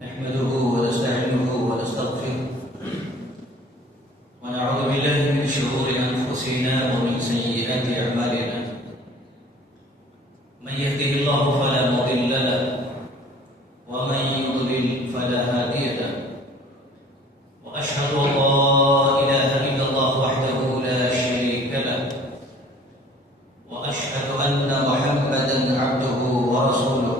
نحمده ونستعينه ونستغفره ونعوذ بالله من شرور أنفسنا ومن سيئات أعمالنا من يهده الله فلا مضل له ومن يضلل فلا هادي له وأشهد أن لا إله إلا الله وحده لا شريك له وأشهد أن محمدا عبده ورسوله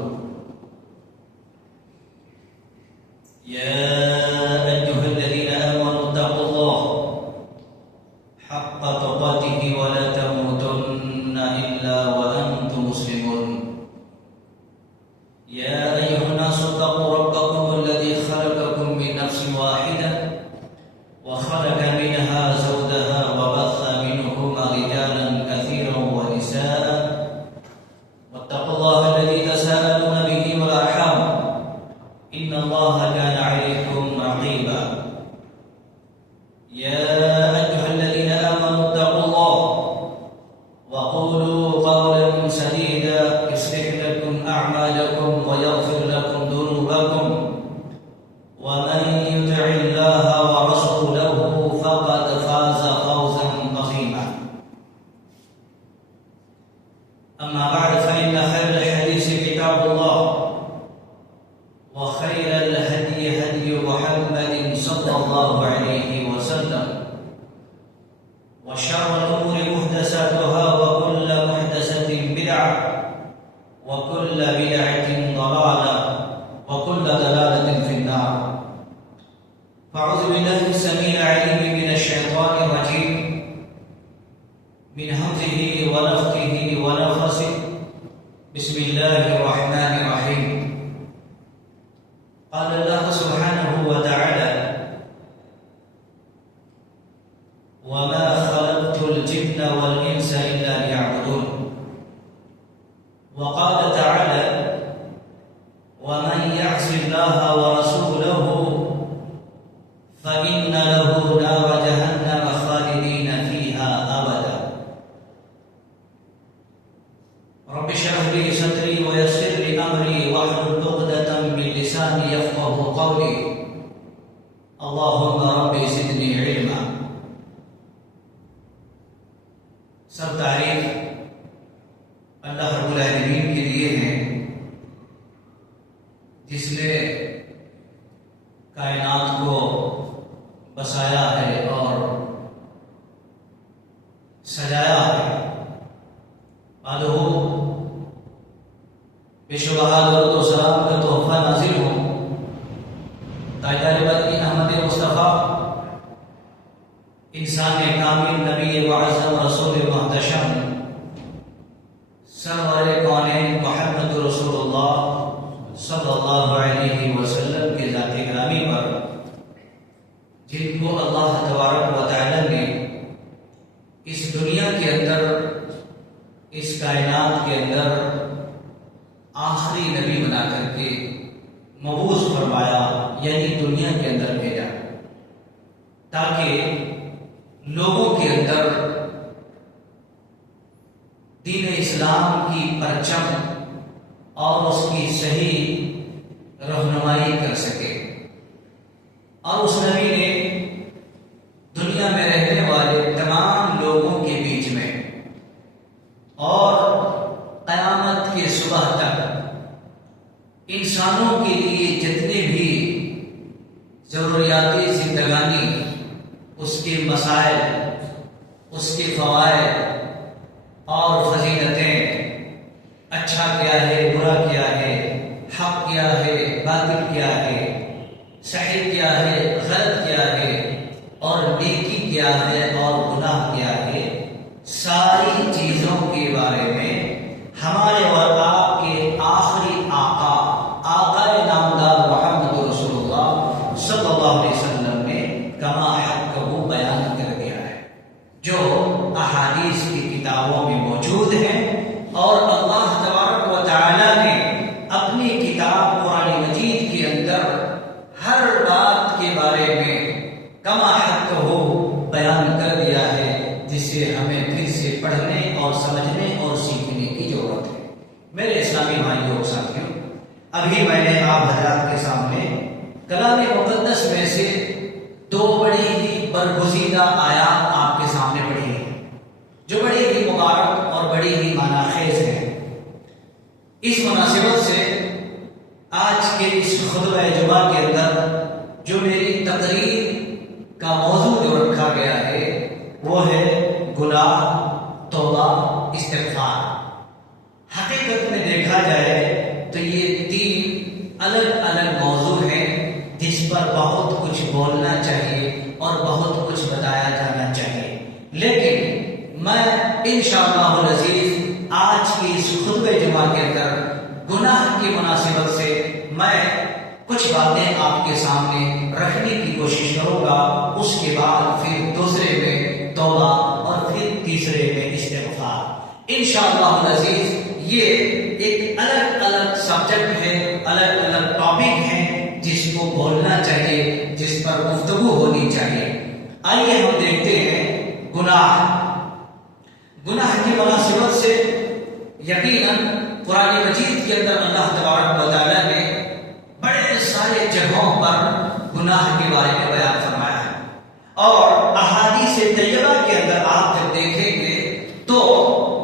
يا أيها الذين آمنوا اتقوا الله حق تقاته ولا تموتن إلا وأنتم مسلمون يا أيها الناس اتقوا ربكم الذي خلقكم من نفس واحدة وخلق منها زوجها وبث منهما رجالا كثيرا ونساء واتقوا الله الذي تساءلون به والأرحام إن الله كان عليكم رقيبا يا أيها الذين آمنوا اتقوا الله وقولوا قولا سديدا يصلح لكم أعمالكم ويغفر لكم ذنوبكم ومن يطع الله ورسوله فقد فاز فوزا عظيما أما بعد فإن خير الحديث كتاب الله وخير الهدي هدي محمد صلى الله عليه وسلم وشر الأمور محدثاتها وكل محدثة بدعة وكل بدعة ضلالة وكل ضلالة في النار فأعوذ بالله السميع العليم من الشيطان الرجيم من همزه ونفخه ونفثه بسم الله الرحمن الرحيم قال الله سبحانه وتعالى وما خلقت الجن والإنس إلا ليعبدون وقال تعالى ومن يعص الله ورسوله فإن له نار جهنم خالدين فيها أبدا رب اشرح لي صدري ويسر لي أمري واحلل عقدة من لساني يفقه قولي اللهم رب زدني علما سب تعریف اللہ رب العالمین کے لیے ہے جس نے کائنات کو بسایا ہے اور سجایا ہے بعدہ بے شبہ درود و سلام کا تحفہ نازل ہو تاجدار بدری احمد مصطفیٰ انسان کامل نبی معظم رسول محتشم سرور کونین محمد رسول اللہ صلی اللہ علیہ وسلم کے ذات گرامی پر جن کو اللہ تبارک و تعالی نے اس دنیا کے اندر اس کائنات کے اندر آخری نبی بنا کر کے مبعوث فرمایا یعنی دنیا کے اندر بھیجا تاکہ لوگوں کے اندر دین اسلام کی پرچم اور اس کی صحیح رہنمائی کر سکے اور اس نبی نے دنیا میں رہنے والے تمام لوگوں کے بیچ میں اور قیامت کے صبح تک انسانوں کے لیے جتنے بھی ضروریاتی زندگانی اس کے مسائل اس کے فوائد اور فضیلتیں اچھا کیا ہے برا کیا ہے حق کیا ہے باطل کیا ہے صحیح کیا ہے غلط کیا ہے اور نیکی کیا ہے اور گناہ کیا ہے ساری چیزوں کے بارے میں ہمارے اور آپ کے آخری آقا نامدار محمد رسول اللہ صلی اللہ علیہ وسلم نے کما حق کو بیان کر دیا ہے جو احادیث کی کتابوں میں موجود ہیں اور اللہ تبارک و تعالی نے اپنی کتاب قرآن مجید کے اندر ہر بات کے بارے میں کما حق ہو بیان کر دیا ہے جسے ہمیں پھر سے پڑھنے اور سمجھنے اور سیکھنے کی ضرورت ہے۔ میرے اسلامی بھائیوں اور ساتھیوں، ابھی میں نے آپ حضرات کے سامنے کلام مقدس میں سے دو بڑی ہی برگزیدہ آیات آپ کے سامنے پڑھی ہیں جو بڑی ہی مبارک اور بڑی ہی معنی خیز ہے۔ اس مناسبت سے آج کے اس خطبہ جمعہ کے اندر جو میری تقریر کا موضوع جو رکھا گیا ہے وہ ہے گناہ، توبہ، استغفار۔ حقیقت میں دیکھا جائے تو یہ تین الگ الگ موضوع ہیں جس پر بہت کچھ بولنا چاہیے اور بہت کچھ بتایا جانا چاہیے، لیکن میں انشاءاللہ العزیز آج کی اس خطبہ جمعہ کے اندر گناہ کی مناسبت سے میں کچھ باتیں آپ کے سامنے رکھنے کی کوشش کروں گا، اس کے بعد پھر دوسرے میں توبہ اور پھر تیسرے میں استغفار۔ انشاءاللہ العزیز یہ ایک الگ الگ سبجیکٹ ہے، الگ الگ ٹاپک ہے جس کو بولنا چاہیے، جس پر گفتگو ہونی چاہیے۔ آئیے ہم دیکھتے ہیں گناہ کی مناسبت سے یقیناً قرآن مجید کے اندر اللہ تبارک و تعالیٰ نے بڑے سارے جگہوں پر گناہ کے بارے میں بیان فرمایا ہے، اور احادیث طیبہ کے اندر آپ جب دیکھیں گے تو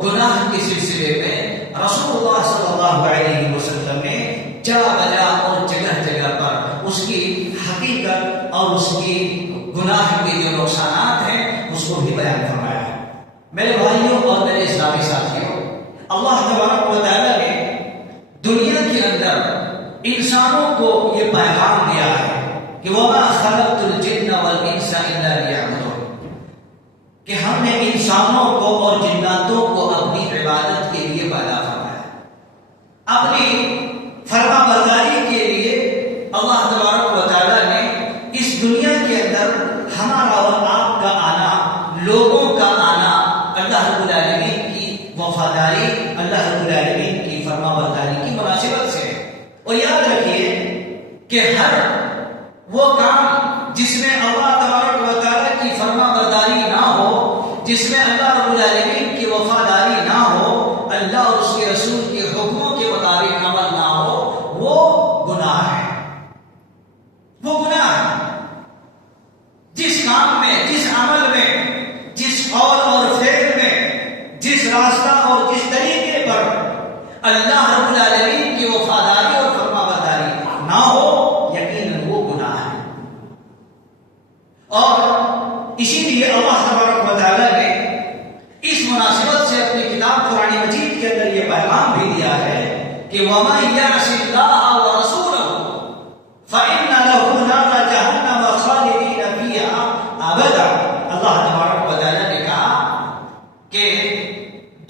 گناہ کے سلسلے میں رسول اللہ صلی اللہ علیہ وسلم نے جا بجا اور جگہ جگہ پر اس کی حقیقت اور اس کی گناہ کے جو نقصانات ہیں اس کو بھی بیان فرمایا ہے۔ میرے بھائیوں اور میرے اسلامی ساتھیوں، اللہ تبارک و تعالیٰ نے دنیا کے اندر انسانوں کو یہ پیغام دیا ہے کہ وَمَا خَلَقْتُ الْجِنَّ وَالْإِنسَ إِلَّا لِيَعْبُدُونِ، کہ ہم نے انسانوں کو اور جناتوں کو اپنی عبادت کے لیے پیدا فرمایا، اپنی فرما برداری کے لیے اللہ تبارک و تعالیٰ نے اس دنیا کے اندر ہمارا اور آپ کا آنا، لوگوں کا آنا اللہ رب العالمین کی وفاداری، اللہ رب العالمین کی فرما برداری کی مناسبت سے۔ اور یاد رکھیے کہ ہر وہ کام جس میں اللہ تبارک و تعالیٰ کی فرما برداری نہ ہو، جس میں اللہ رب العالمین کی وفاداری نہ ہو، اللہ اور اس کے رسول کے حکموں کے مطابق عمل نہ ہو، وہ گناہ ہے، وہ گناہ ہے۔ جس کام میں، جس عمل میں، جس قول اور فعل میں، جس راستہ اور جس طریقے پر اللہ رب العالمین کی وفاداری اور فرما برداری نہ ہو، یقیناً وہ گناہ ہے۔ اور اسی لیے اللہ تبارک و تعالیٰ نے اس مناسبت سے اپنی کتاب قرآن مجید کے اندر یہ پیغام بھی دیا ہے کہ وَمَن يَعْصِ اللَّهَ وَرَسُولَهُ فَإِنَّ لَهُ نَارَ جَهَنَّمَ خَالِدِينَ فِيهَا أَبَدًا۔ اللہ تبارک و تعالیٰ نے کہا کہ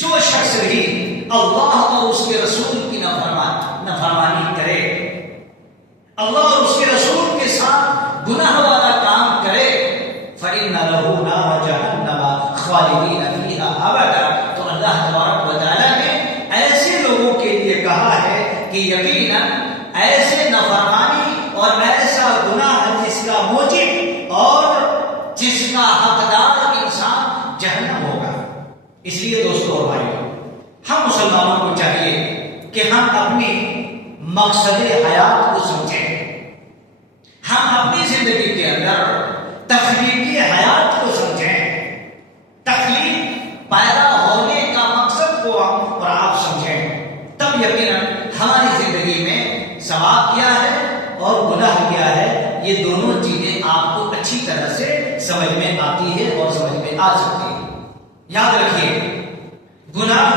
جو شخص بھی اللہ اور اس کے رسول کی نافرمانی کرے، اللہ اور اس کے رسول کے ساتھ گناہ والا کام کرے، فَإِنَّ لَهُ نَارَ جَهَنَّمَ خَالِدِينَ فِيهَا أَبَدًا، تو اللہ تبارک و تعالیٰ نے ایسے لوگوں کے لیے کہا ہے کہ یقیناً ایسے نافرمانی اور ایسا گناہ جس کا موجب اور جس کا حقدار انسان جہنم ہوگا۔ اس لیے دوستوں اور بھائیوں، ہم مسلمانوں کو چاہیے کہ ہم اپنی مقصد حیات کو سمجھیں، ہم اپنی زندگی کے اندر تخلیقی حیات کو سمجھیں، تخلیق پیدا ہونے کا مقصد کو ہم اور آپ سمجھیں، تب یقیناً ہماری زندگی میں ثواب کیا ہے اور گناہ کیا ہے، یہ دونوں چیزیں آپ کو اچھی طرح سے سمجھ میں آتی ہے اور سمجھ میں آ سکتی ہے۔ یاد رکھیے گناہ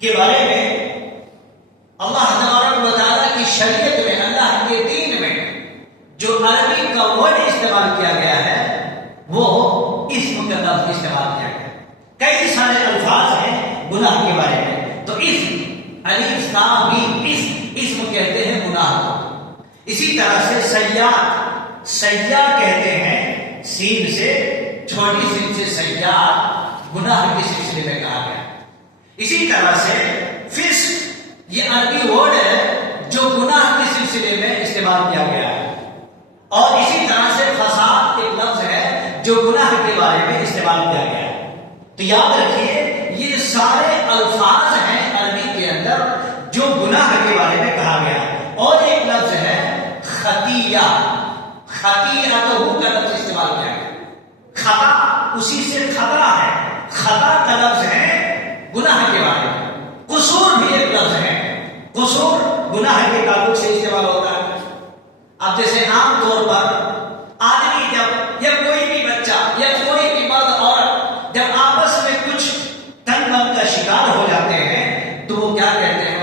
کے بارے میں اللہ تبارک و تعالیٰ کی شریعت میں، اللہ کے دین میں جو عربی کا ورڈ استعمال کیا گیا ہے وہ اسم کا لفظ استعمال کیا گیا ہے۔ کئی سارے الفاظ ہیں گناہ کے بارے میں، تو اسم، الف لام میم، اسم کہتے ہیں گناہ کو۔ اسی طرح سے سیاح کہتے ہیں، سین سے، چھوٹی سین سے سیاح، گناہ کے سلسلے میں کہا گیا۔ اسی طرح سے فسق، یہ عربی ورڈ ہے جو گناہ کے سلسلے میں استعمال کیا گیا ہے، اور اسی طرح سے فساد ایک لفظ ہے جو گناہ کے بارے میں استعمال کیا گیا ہے۔ تو یاد رکھیے یہ سارے الفاظ ہیں عربی کے اندر جو گناہ کے بارے میں کہا گیا ہے۔ اور ایک لفظ ہے خطیہ، خطیہ تو ہو کا لفظ استعمال کیا ہے، خطا اسی سے خطرہ ہے، خطا کا لفظ ہے گناہ کے بارے میں، قصور بھی ایک لفظ ہے، قصور گناہ کے تعلق سے استعمال ہوتا ہے۔ اب جیسے عام طور پر آدمی جب یا کوئی بھی بچہ یا کوئی بھی مرد عورت جب آپس میں کچھ تن من کا شکار ہو جاتے ہیں تو وہ کیا کہتے ہیں،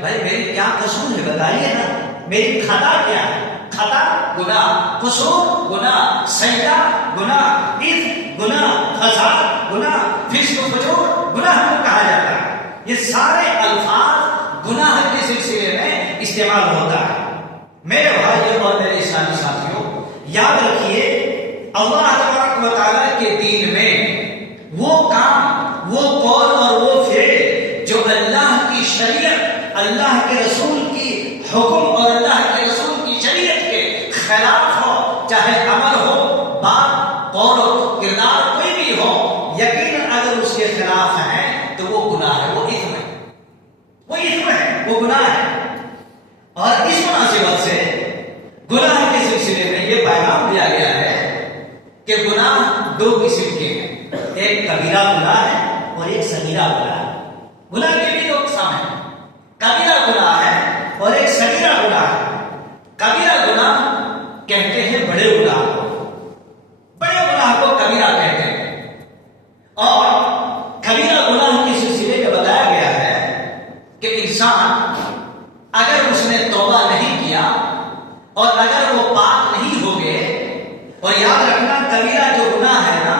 بھائی میری کیا قصور ہے بتائیے نا، میری خطا کیا ہے؟ خطا گناہ، قصور گناہ، سجدہ گناہ، اثم گناہ، فساد گناہ، فسق و فجور گناہ کو کہا جاتا ہے۔ یہ سارے الفاظ گناہ کے سلسلے میں استعمال ہوتا ہے۔ میرے بھائیوں اور میرے اسلامی ساتھیوں، یاد رکھیے اللہ تبارک و تعالیٰ کے دین میں وہ کام، وہ قول اور وہ فعل جو اللہ کی شریعت، اللہ کے رسول کی حکم اور اللہ کے رسول کی شریعت کے خلاف ہو، چاہے عمل ہو، بات، قول و کردار کوئی بھی ہو، یقیناً اگر اس کے خلاف ہے تو وہ گناہ ہے، وہ اثم ہے، وہ اثم ہے، وہ گناہ ہے۔ اور اس مناسبت سے گناہ کے سلسلے میں یہ پیغام دیا گیا ہے کہ گناہ دو قسم کے ہیں، ایک کبیرہ گناہ ہے اور ایک صغیرہ گناہ ہے۔ گناہ کے بھی دو اقسام ہیں، کبیرہ گناہ ہے اور ایک صغیرہ گناہ ہے۔ کبیرہ گناہ کہتے ہیں بڑے گناہ کو، بڑے گناہ کو کبیرہ کہتے ہیں۔ اور کبیرہ گناہ کے سلسلے میں بتایا گیا ہے کہ انسان اگر اس نے توبہ نہیں کیا اور اگر وہ پاک نہیں ہو گئے، اور یاد رکھنا کبیرہ جو گناہ ہے نا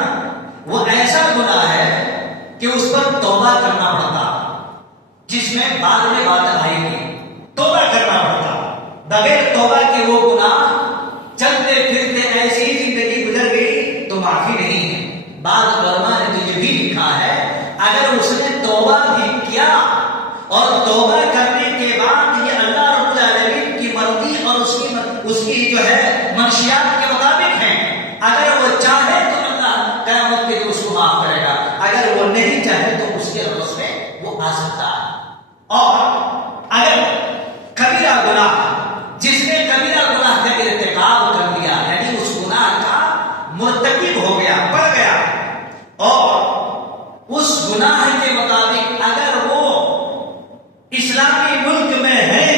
وہ ایسا گناہ ہے کہ اس پر توبہ کرنا پڑتا، جس میں بعد میں بات آئے گی، توبہ کرنا پڑتا، بغیر توبہ کے وہ گناہ چلتے پھرتے ایسی ہی زندگی گزر گئی تو معافی نہیں ہے۔ بعض علماء نے تو یہ بھی لکھا ہے اگر اس نے توبہ بھی کیا اور توبہ کرنے کے بعد یہ اللہ رب العالمین کی مرضی اور اس کی جو ہے منشیات کے مطابق ہیں، اگر وہ چاہے تو اللہ قیامت کے دن اس کو معاف کرے گا، اگر وہ نہیں چاہے تو اس کے رس میں وہ آ سکتا ہے۔ اور اگر کبیرہ گناہ، جس نے کبیرہ گناہ کا ارتکاب کر لیا، یعنی اس گناہ کا مرتکب ہو گیا، پڑ گیا، اور اس گناہ کے مطابق اگر وہ اسلامی ملک میں ہے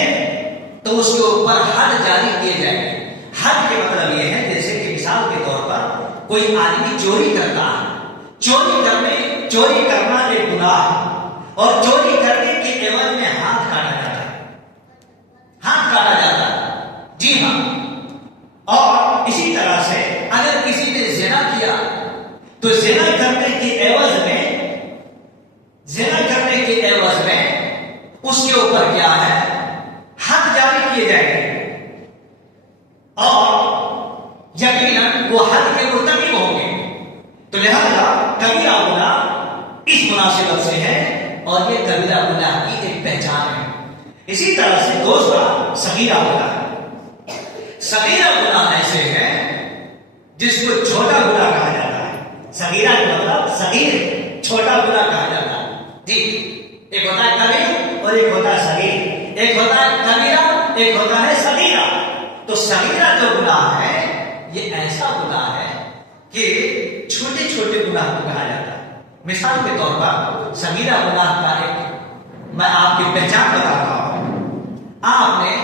تو اس کے اوپر حد جاری کیے جائیں گے۔ حد کے مطلب یہ ہے جیسے کہ مثال کے طور پر کوئی آدمی چوری کرتا ہے، چوری کرنا ایک گناہ ہے، اور چوری کرنے کے عوض میں ہاتھ کاٹا جاتا ہے، ہاتھ کاٹا جاتا ہے، جی ہاں۔ اور اسی طرح سے اگر کسی نے زنا کیا تو زنا کرنے کے عوض میں اس کے اوپر کیا ہے، حد جاری کیے جائیں گے، اور یقیناً وہ حد کے مرتکب ہوں گے۔ تو لہذا کبیرہ گناہ اس مناسبت سے ہے، اور یہ کبیرہ گناہ کی ایک پہچان ہے۔ اسی طرح سے دوسرا صغیرہ گناہ ہے۔ صغیرہ گناہ ایسے ہے جس کو چھوٹا گناہ کہا جاتا ہے۔ صغیرہ کا مطلب صغیر، چھوٹا گناہ کہا جاتا ہے، جی۔ ایک ہوتا ہے کبیر اور ایک ہوتا ہے صغیر، ایک ہوتا ہے کبیرہ، ایک ہوتا ہے صغیرہ۔ تو صغیرہ جو گناہ ہے یہ ایسا گناہ ہے کہ چھوٹے چھوٹے گناہ کو کہا جاتا ہے۔ مثال کے طور پر صغیرہ گناہ کا ایک میں آپ کی پہچان بتا رہا ہوں۔ آپ نے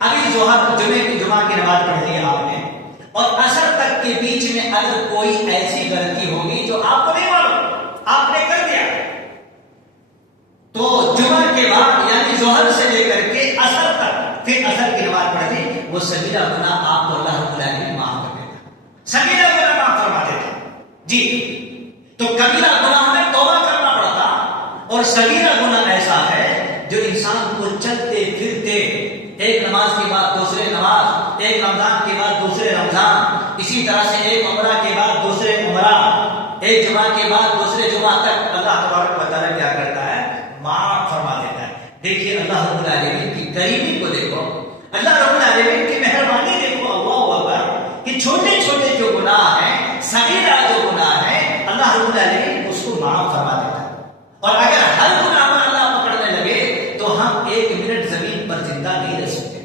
ابھی جمعہ کی نماز پڑھ لی آپ نے، اور عصر تک کے بیچ میں اگر کوئی ایسی غلطی ہوگی جو آپ کو نہیں معلوم، آپ نے کر دیا، تو جمعہ کے بعد یعنی ظہر سے لے کر کے عصر تک پھر عصر کی نماز پڑھ لی، وہ صغیرہ گناہ آپ کو اللہ رب العالمین معاف کر دیتا، صغیرہ گناہ معاف فرما دیتا، جی۔ تو کبیرہ گناہ میں توبہ کرنا پڑتا، اور صغیرہ گناہ ایسا ہے جو انسان کو چلتے پھرتے ایک نماز کے بعد دوسرے نماز، ایک رمضان کے بعد دوسرے رمضان، اسی طرح سے ایک عمرہ کے بعد دوسرے عمرہ، ایک جمعہ کے بعد دوسرے جمعہ تک اللہ تبارک و تعالیٰ کیا کرتا ہے، معاف فرما دیتا ہے۔ دیکھیے اللہ رب العالمین کی کریمی کو دیکھو، اللہ رب العالمین کی مہربانی دیکھو، اللہ اکبر، کہ چھوٹے چھوٹے جو گناہ ہیں، صغیرہ جو گناہ ہے، اللہ رب العالمین اس کو معاف فرما دیتا ہے۔ اور اگر ہر گناہ پر اللہ پکڑنے لگے تو ہم ایک منٹ زمین پر زندہ نہیں رہ سکتے،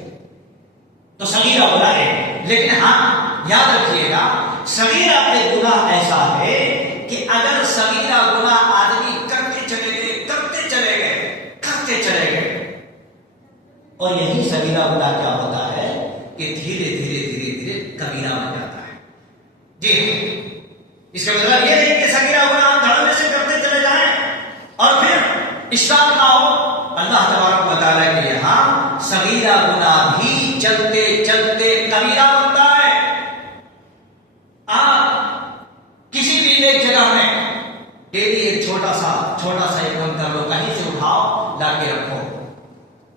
تو صغیرہ گناہ ہے. لیکن ہاں یاد رکھیے گا صغیرہ ایک گناہ ایسا ہے کہ اگر صغیرہ گناہ آدمی کرتے چلے اور یہی صغیرہ گناہ کیا ہوتا ہے کہ دھیرے دھیرے کبیرہ بن جاتا ہے. جی اس کا مطلب یہ ہے کہ صغیرہ گناہ دھڑنے سے کرتے چلے جائیں اور پھر اشراک نہ ہو. اللہ تبارک و تعالیٰ کے یہاں صغیرہ گناہ بھی چلتے چلتے کبیرہ بنتا ہے. آپ کسی بھی ایک جگہ میں ڈیلی ایک چھوٹا سا ایک کنکر لو, کہیں سے اٹھاؤ لا کے رکھو.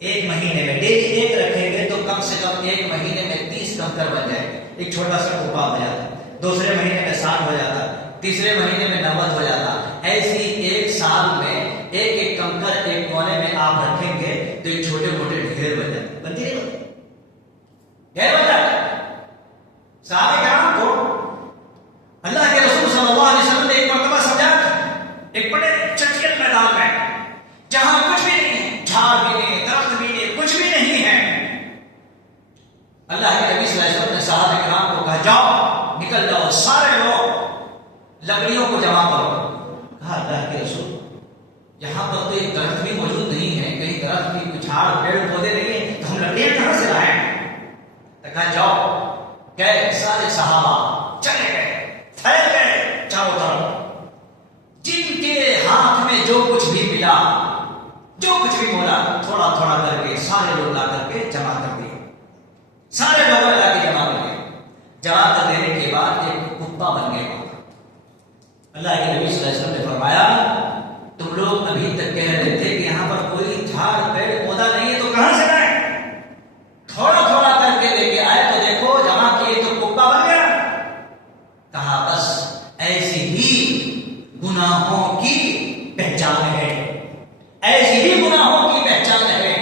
ایک مہینے میں ڈیلی ایک رکھیں گے تو کم سے کم ایک مہینے میں 30 کنکر بن جائے. ایک چھوٹا سا ٹوپا ہو جاتا, دوسرے مہینے میں 60 ہو جاتا, تیسرے مہینے میں 90 ہو جاتا. ایسی ایک سال میں ایک کنکر ایک کونے میں آپ رکھیں گے تو ایک چھوٹے موٹے ڈھیر بن جاتے. بنتی نہیں ڈھیر بن جاتے. صحابہ کرام کو اللہ کے رسول صلی اللہ علیہ وسلم نے ایک مرتبہ سمجھا ایک بڑے چٹکن میدان میں جہاں کچھ بھی نہیں ہے, جھاڑ بھی نہیں, درخت بھی نہیں, کچھ بھی نہیں ہے. اللہ کے نبی صلی اللہ علیہ وسلم نے صحابہ کرام کو کہا جاؤ نکل جاؤ, سارے لوگ لکڑیوں کو جمع کرو. کہا اللہ کے رسول یہاں پر تو ایک درخت بھی موجود نہیں ہے, کہیں درخت بھی کچھ جھاڑ پیڑ پودے نہیں ہیں, تو ہم لکڑیاں کہاں سے لائیں؟ کہا جاؤ. گئے سارے صحابہ چلے گئے, پھیل گئے چاروں طرف. جن کے ہاتھ میں جو کچھ بھی ملا, جو کچھ بھی بولا, تھوڑا تھوڑا کر کے سارے لوگ لا کر کے جمع کر دیے. سارے لوگوں نے لا کے جمع کر دیے. جمع کر دینے کے بعد ایک کتا بن گیا. اللہ کے نبی صلی اللہ علیہ وسلم نے فرمایا تم لوگ ابھی تک کہہ رہے تھے کہ یہاں پر کوئی جھاڑ پیڑ پودا نہیں ہے تو کہاں سے لائے؟ تھوڑا تھوڑا کر کے لے کے آئے تو دیکھو جمع کیے تو کتا بن گیا. کہا بس ایسی ہی گناہوں کی پہچان ہے, ایسی ہی گناہوں کی پہچان ہے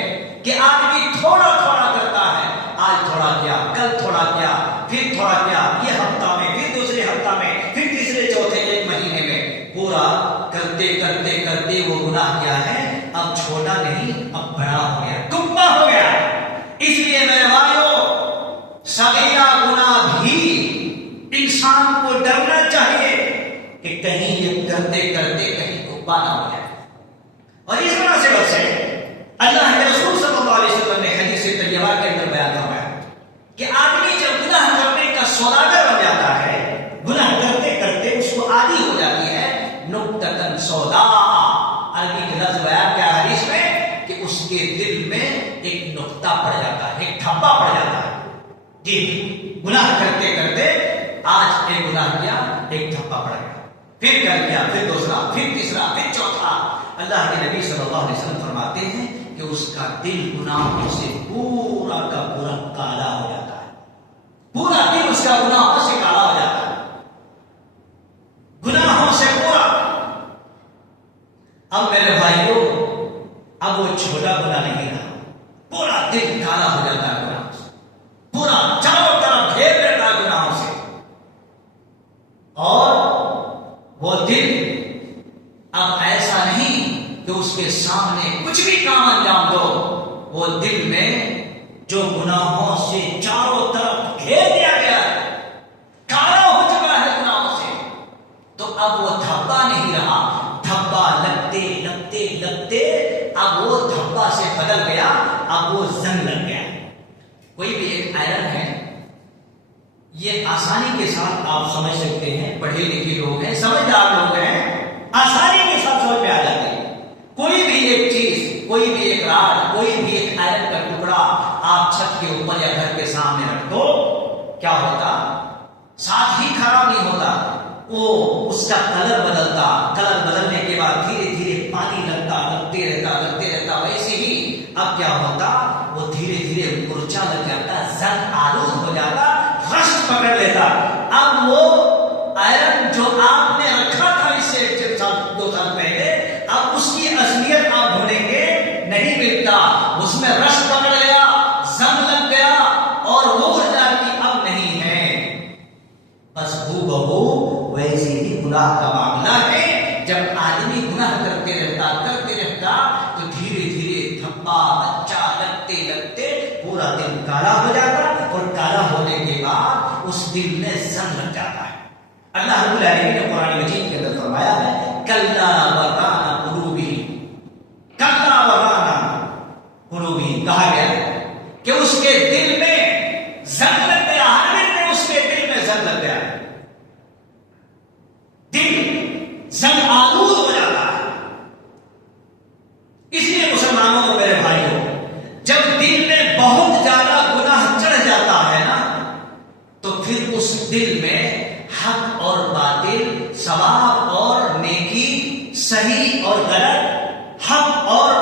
کہ آدمی تھوڑا تھوڑا کرتا ہے. آج تھوڑا کیا, کل تھوڑا کیا, پھر تھوڑا کیا, یہ ہفتہ میں, پھر دوسرے ہفتہ میں, پھر تیسرے چوتھے ایک مہینے میں, پورا کرتے کرتے کرتے وہ گناہ کیا ہے اب چھوٹا نہیں اب بڑا ہو گیا, کبا ہو گیا. اس لیے میرے بھائیو صغیرہ گناہ بھی انسان کو ڈرنا چاہیے کہ کہیں یہ کرتے کرتے کہیں کبا نہ ہو جائے. اور اس مناسبت سے اللہ کے رسول صلی اللہ علیہ وسلم نے حدیث طیبہ کے اندر بیان فرمایا کہ آدمی جب گناہ کرنے کا سوداگر بن جاتا ہے, گناہ کرتے کرتے اس کو عادی ہو جاتی ہے, نکتتن سودا عربی کے لفظ بیان کیا حدیث میں کہ اس کے دل میں ایک نقطہ پڑ جاتا ہے, ایک دھبا پڑ جاتا ہے. جی گناہ کرتے کرتے آج ایک گناہ کیا, ایک دھبا پڑ گیا, پھر کر لیا, پھر دوسرا, پھر تیسرا, پھر چوتھا. اللہ کے نبی صلی اللہ علیہ وسلم فرماتے ہیں کہ اس کا دل گناہوں سے پورا کا پورا کالا ہو جاتا ہے. پورا دل اس کا گناہوں سے کالا ہو جاتا ہے, گناہوں سے پورا. اب میرے بھائیوں اب وہ چھوٹا گناہ نہیں رہا, پورا دل کالا ہو جاتا ہے گناہوں سے, پورا چاروں طرف گھیر لیتا ہے گناہوں سے. اور وہ دل اب ایسا نہیں کہ اس کے سامنے کچھ بھی کام انجام دو, وہ دل میں جو گناہوں سے چاروں طرف گھیر دیا گیا ہے, کالا ہو چکا ہے گناہوں سے, تو اب وہ دھبا نہیں رہا. دھبا لگتے لگتے لگتے اب وہ دھبا سے بدل گیا, اب وہ زنگ لگ گیا. کوئی بھی ایک آئرن ہے, یہ آسانی کے ساتھ آپ سمجھ سکتے ہیں, پڑھے لکھے لوگ ہیں, سمجھدار لوگ ہیں, آسانی کے ساتھ سمجھ میں آ جاتے ہیں. کوئی بھی ایک چیز, کوئی بھی ایک راڈ, کوئی بھی ایک آئرن کا ٹکڑا آپ چھت کے اوپر یا گھر کے سامنے رکھ دو, کیا ہوتا؟ ساتھ ہی خراب نہیں ہوتا, وہ اس کا کلر بدلتا, کلر بدلنے کے بعد دھیرے دھیرے پانی لگتے رہتا. ویسے ہی اب کیا ہوتا, وہ دھیرے دھیرے مرچا لگ جاتا, زنگ آلود ہو جاتا, رشت پکڑ لیتا. اب وہ آئرن جو آپ نے رکھا تھا اس سے 2 سال پہلے, اب اس کی اصلیت آپ ڈھونڈیں گے نہیں ملتا. اس میں رشت پکڑ گیا, زنگ لگ گیا, اور وہ ارجا کی اب نہیں ہے. بس بہو ویسے ہی گناہ کا معاملہ ہے. جب آدمی گناہ کرتے رہتا تو دھیرے دھیرے دھبا بچہ لگتے لگتے پورا دل کالا ہو جاتا, دل میں زنگ لگ جاتا ہے. اللہ رب العالمین نے قرآن مجید کے اندر فرمایا ہے کلا ورانا قلوبہم، کلا ورانا قلوبہم، کہا گیا کہ اس کے دل میں زنگ لگ گیا، حامد نے اس کے دل میں زنگ لگ گیا، دل زنگ آلود ہو جاتا ہے. اس لیے مسلمانوں اور میرے بھائیوں، جب دل میں بہت زیادہ گناہ چڑھ جاتا ہے نا تو پھر اس دل میں حق اور باطل، ثواب اور نیکی، صحیح اور غلط، حق اور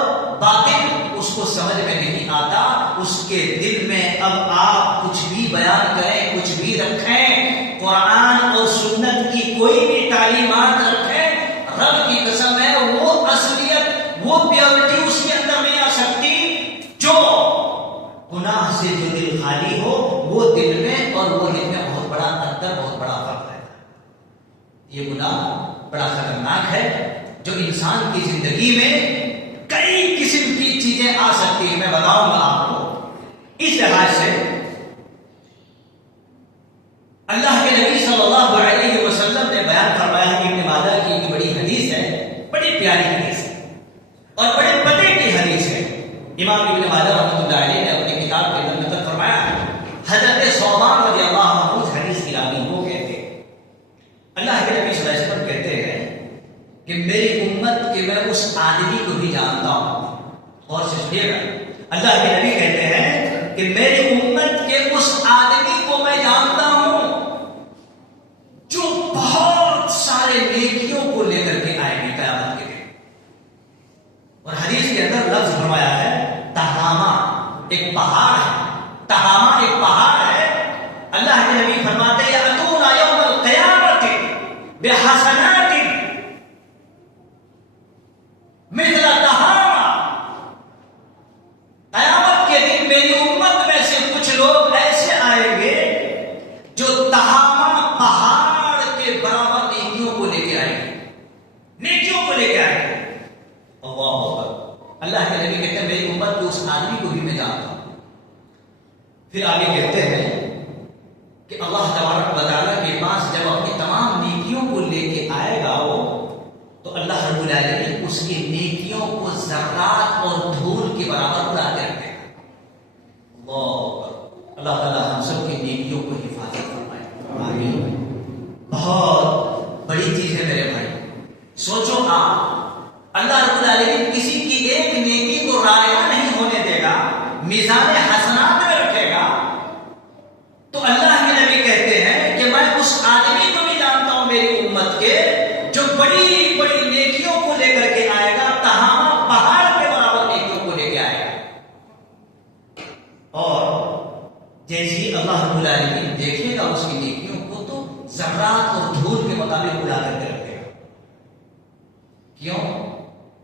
باطل اس کو سمجھ میں نہیں آتا. اس کے دل میں اب آپ کچھ بھی بیان کریں، کچھ بھی رکھیں، قرآن اور سنت کی کوئی بھی تعلیمات رکھیں، رب کی قسم ہے وہ اصلیت، وہ پیورٹی اس کے اندر نہیں آ سکتی. جو گناہ سے جو دل خالی ہو وہ دل میں اور وہ دل میں بہت بڑا انتر، بہت بڑا فرق ہے. یہ گناہ بڑا خطرناک ہے جو انسان کی زندگی میں کئی قسم کی چیزیں آ سکتی ہیں. میں بتاؤں گا آپ کو. اس لحاظ سے اللہ کے نبی صلی اللہ علیہ وسلم نے بیان فرمایا ہے، ابن ماجہ کی ایک بڑی حدیث ہے، بڑی پیاری حدیث ہے اور بڑے پتے کی حدیث ہے. امام ابن ماجہ رحمۃ اللہ علیہ نے اپنی کتاب کے اندر نقل فرمایا ہے، حضرت ثوبان رضی اللہ عنہ اس حدیث کی راوی وہ کہتے ہیں، اللہ کے نبی صلی اللہ علیہ وسلم کہتے ہیں کہ میری امت کے میں اس آدمی کو بھی جانتا ہوں. اور سے سنیے گا، اللہ کے نبی کہتے ہیں کہ میری امت کے اس آدمی کو میں جانتا ہوں جو بہت سارے نیکیوں کو لے کر کے آئے گی قیامت کے دن. اور حدیث کے اندر لفظ فرمایا ہے تہامہ، ایک پہاڑ ہے، تہامہ ایک پہاڑ ہے. اللہ کے نبی فرماتے ہیں یأتون یوم القیامت بحسنات مثل تہامہ. قیامت کے دن میری امت میں سے کچھ لوگ ایسے آئیں گے جو تہامہ پہاڑ کے برابر نیکیوں کو لے کے آئیں گے، نیکیوں کو لے کے آئیں گے. اللہ اکبر. اللہ کے نبی کہتے ہیں میری امت کے اس آدمی کو بھی میں جانتا ہوں. پھر آگے کہتے ہیں کہ اللہ تبارک و تعالیٰ کے پاس جب اپنی تمام نیکیوں کو لے کے آئے گا وہ، تو اللہ رب العالمین اس کی نیکیوں کو ذرات اور دھول کے برابر اڑا کے رکھے گا. اللہ تعالیٰ ہم سب کی نیکیوں کو حفاظت فرمائے. آمین. بہت بڑی چیز ہے میرے بھائی. سوچو آپ، اللہ رب العالمین کسی کی ایک نیکی کو رائع نہیں ہونے دے گا، میزان حسنات میں رکھے گا. تو اللہ کے نبی کہتے ہیں کہ میں اس آدمی کو بھی جانتا ہوں میری امت کے جو بڑی بڑی نیکیوں کو لے کر کے آئے گا، تہامہ پہاڑ کے برابر نیکیوں کو لے کے آئے گا. اور جیسی اللہ رب العالمین دیکھے گا اس کی نیکیوں کو تو ذرات اور دھول کے مطابق اڑا کر کے رکھے گا. کیوں؟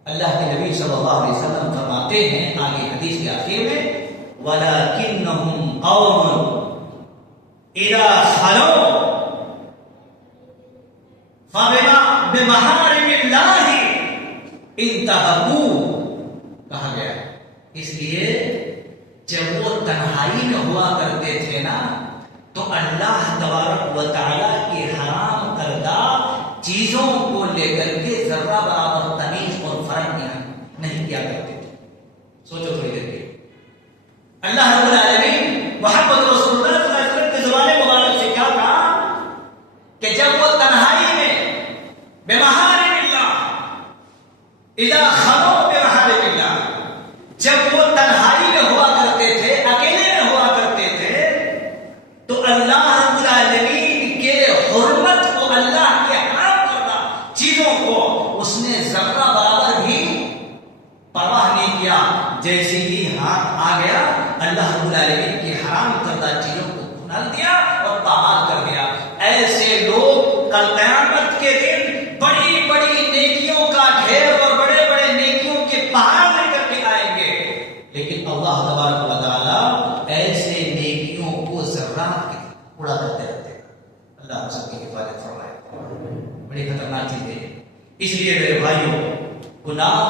اللہ کے نبی صلی اللہ علیہ وسلم فرماتے ہیں آگے حدیث کے آخر میں وَلَكِنَّهُمْ قَوْمٌ اِذَا خَلَوْا بِمَحَارِمِ اللَّهِ انتهكُوا. کہا گیا اس لیے جب وہ تنہائی میں ہوا کرتے تھے نا تو اللہ تبارک و تعالیٰ کے حرام کردہ چیزوں کو لے کر کے ذرہ برابر تمیز اور فرق نہیں کیا کرتے تھے. سوچو تھوڑی دیر کے اللہ رب العالمین محمد رسول اللہ صلی اللہ علیہ وسلم کے زبان مبارک سے کیا کہا کہ جب وہ تنہائی میں بمحارم اللہ اذا خلوا بمحارم اللہ، جب وہ تنہائی میں ہوا کرتے تھے، اکیلے میں ہوا کرتے تھے، تو اللہ رب العالمین کے حرمت کو، اللہ کے حرام کردہ چیزوں کو اس نے ذرہ برابر بھی پرواہ نہیں کیا. جیسے ہی ہاتھ آ گیا اللہ رب العالمین کی حرام کردہ چیزوں کو بھنل دیا اور پامال کر دیا. ایسے لوگ کل قیامت کے دن بڑی بڑی نیکیوں کا ڈھیر اور بڑے بڑے نیکیوں کے پہاڑ لے کر کے آئیں گے، لیکن اللہ تبارک و تعالیٰ ایسے نیکیوں کو ذرات اڑا کرتے رہتے. اللہ ہم سب کی حفاظت فرمائے. بڑی خطرناک چیز ہے. اس لیے میرے بھائیوں، گناہ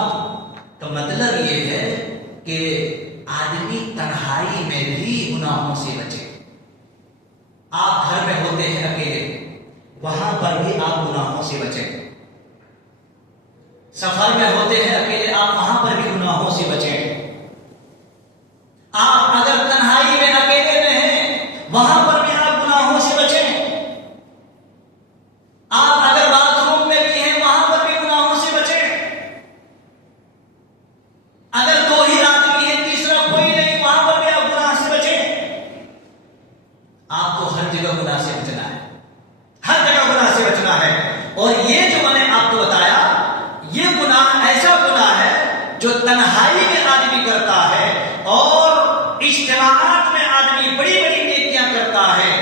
کا مطلب یہ ہے کہ آدمی تنہائی میں بھی گناہوں سے بچے. آپ گھر میں ہوتے ہیں اکیلے، وہاں پر بھی آپ گناہوں سے بچیں۔ سفر میں ہوتے ہیں اکیلے، آپ وہاں پر بھی گناہوں سے بچیں۔ آپ اگر تنہائی میں اکیلے میں ہیں، وہاں پر بھی آپ گناہوں سے بچیں۔ آپ اگر باتھ روم میں بھی ہیں، وہاں پر بھی گناہوں سے بچیں۔ اگر دو ہی آدمی ہیں، تیسرا کوئی نہیں، وہاں پر بھی آپ گناہ سے بچیں۔ آپ کو ہر جگہ گناہ سے بچنا ہے، ہر جگہ گناہ سے بچنا ہے۔ اور یہ جو میں نے آپ کو بتایا، یہ گناہ ایسا گناہ ہے جو تنہائی میں آدمی کرتا ہے اور اجتماعات میں آدمی بڑی بڑی نیکیاں کرتا ہے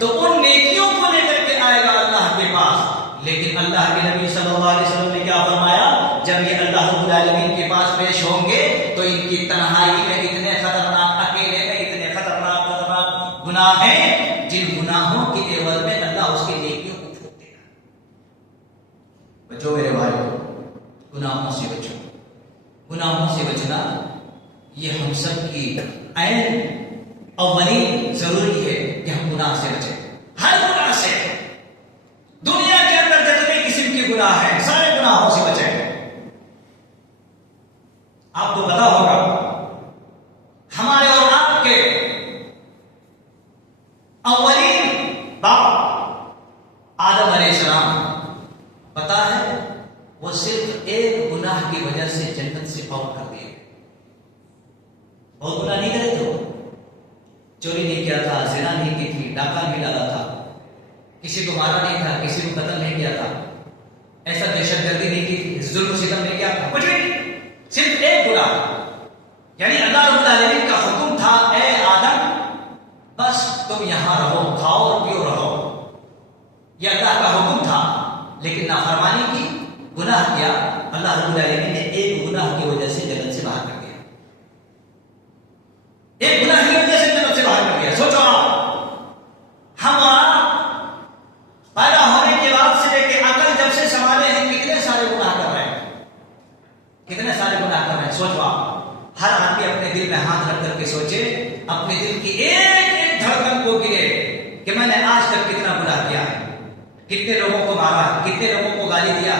تو ان نیکیوں کو لے کر کے آئے گا اللہ کے پاس۔ لیکن اللہ کے نبی صلی اللہ علیہ وسلم نے کیا فرمایا؟ جب یہ اللہ رب العالمین کے پاس پیش ہوں گے تو ان کی تنہائی میں اتنے خطرناک، اکیلے میں اتنے خطرناک گناہ ہیں جن گناہوں کے عوض میں اللہ اس کی نیکیوں کو چھوڑ دے گا۔ بچو میرے بھائی، گناہوں سے بچو۔ گناہوں سے بچنا یہ ہم سب کی عین اولین ضروری ہے کہ ہم گناہ سے بچیں، ہر گناہ سے۔ دنیا کے اندر جتنے قسم کے گناہ ہیں، سارے گناہوں سے بچیں۔ آپ کو پتا ہوگا ہمارے اور آپ کے اولین باپ آدم علیہ السلام، پتا ہے وہ صرف ایک گناہ کی وجہ سے جنت سے آؤٹ کر دیے۔ بہت گناہ نہیں کرے تھے، چوری نہیں کیا تھا، زنا نہیں کی تھی، ڈاکہ نہیں ڈالا تھا، کسی کو مارا نہیں تھا، کسی کو قتل نہیں کیا تھا، ایسا دہشت گردی نہیں کی تھی، ظلم و ستم نہیں کیا تھا، کچھ بھی نہیں، صرف ایک گناہ۔ یعنی اللہ رب العالمین کا حکم تھا، اے آدم بس تم یہاں رہو، کھاؤ اور پیو رہو، یہ اللہ کا حکم تھا۔ لیکن نافرمانی کی، گناہ کیا، اللہ رب العالمین نے ایک گناہ کی وجہ سے جنت سے باہر کر دیا۔ ایک گناہ کی وجہ سے جنت سے باہر کر دیا۔ سوچو آپ، ہم پیدا ہونے کے بعد سے لے کے عقل جب سے سنبھالے ہیں، کتنے سارے گناہ کر رہے ہیں، کتنے سارے گناہ کر رہے ہیں۔ سوچو آپ، ہر آدمی اپنے دل میں ہاتھ رکھ کر کے سوچے، اپنے دل کی ایک ایک دھڑکن کو گرے کہ میں نے آج تک کتنا گناہ کیا ہے، کتنے لوگوں کو مارا، کتنے لوگوں کو گالی دیا،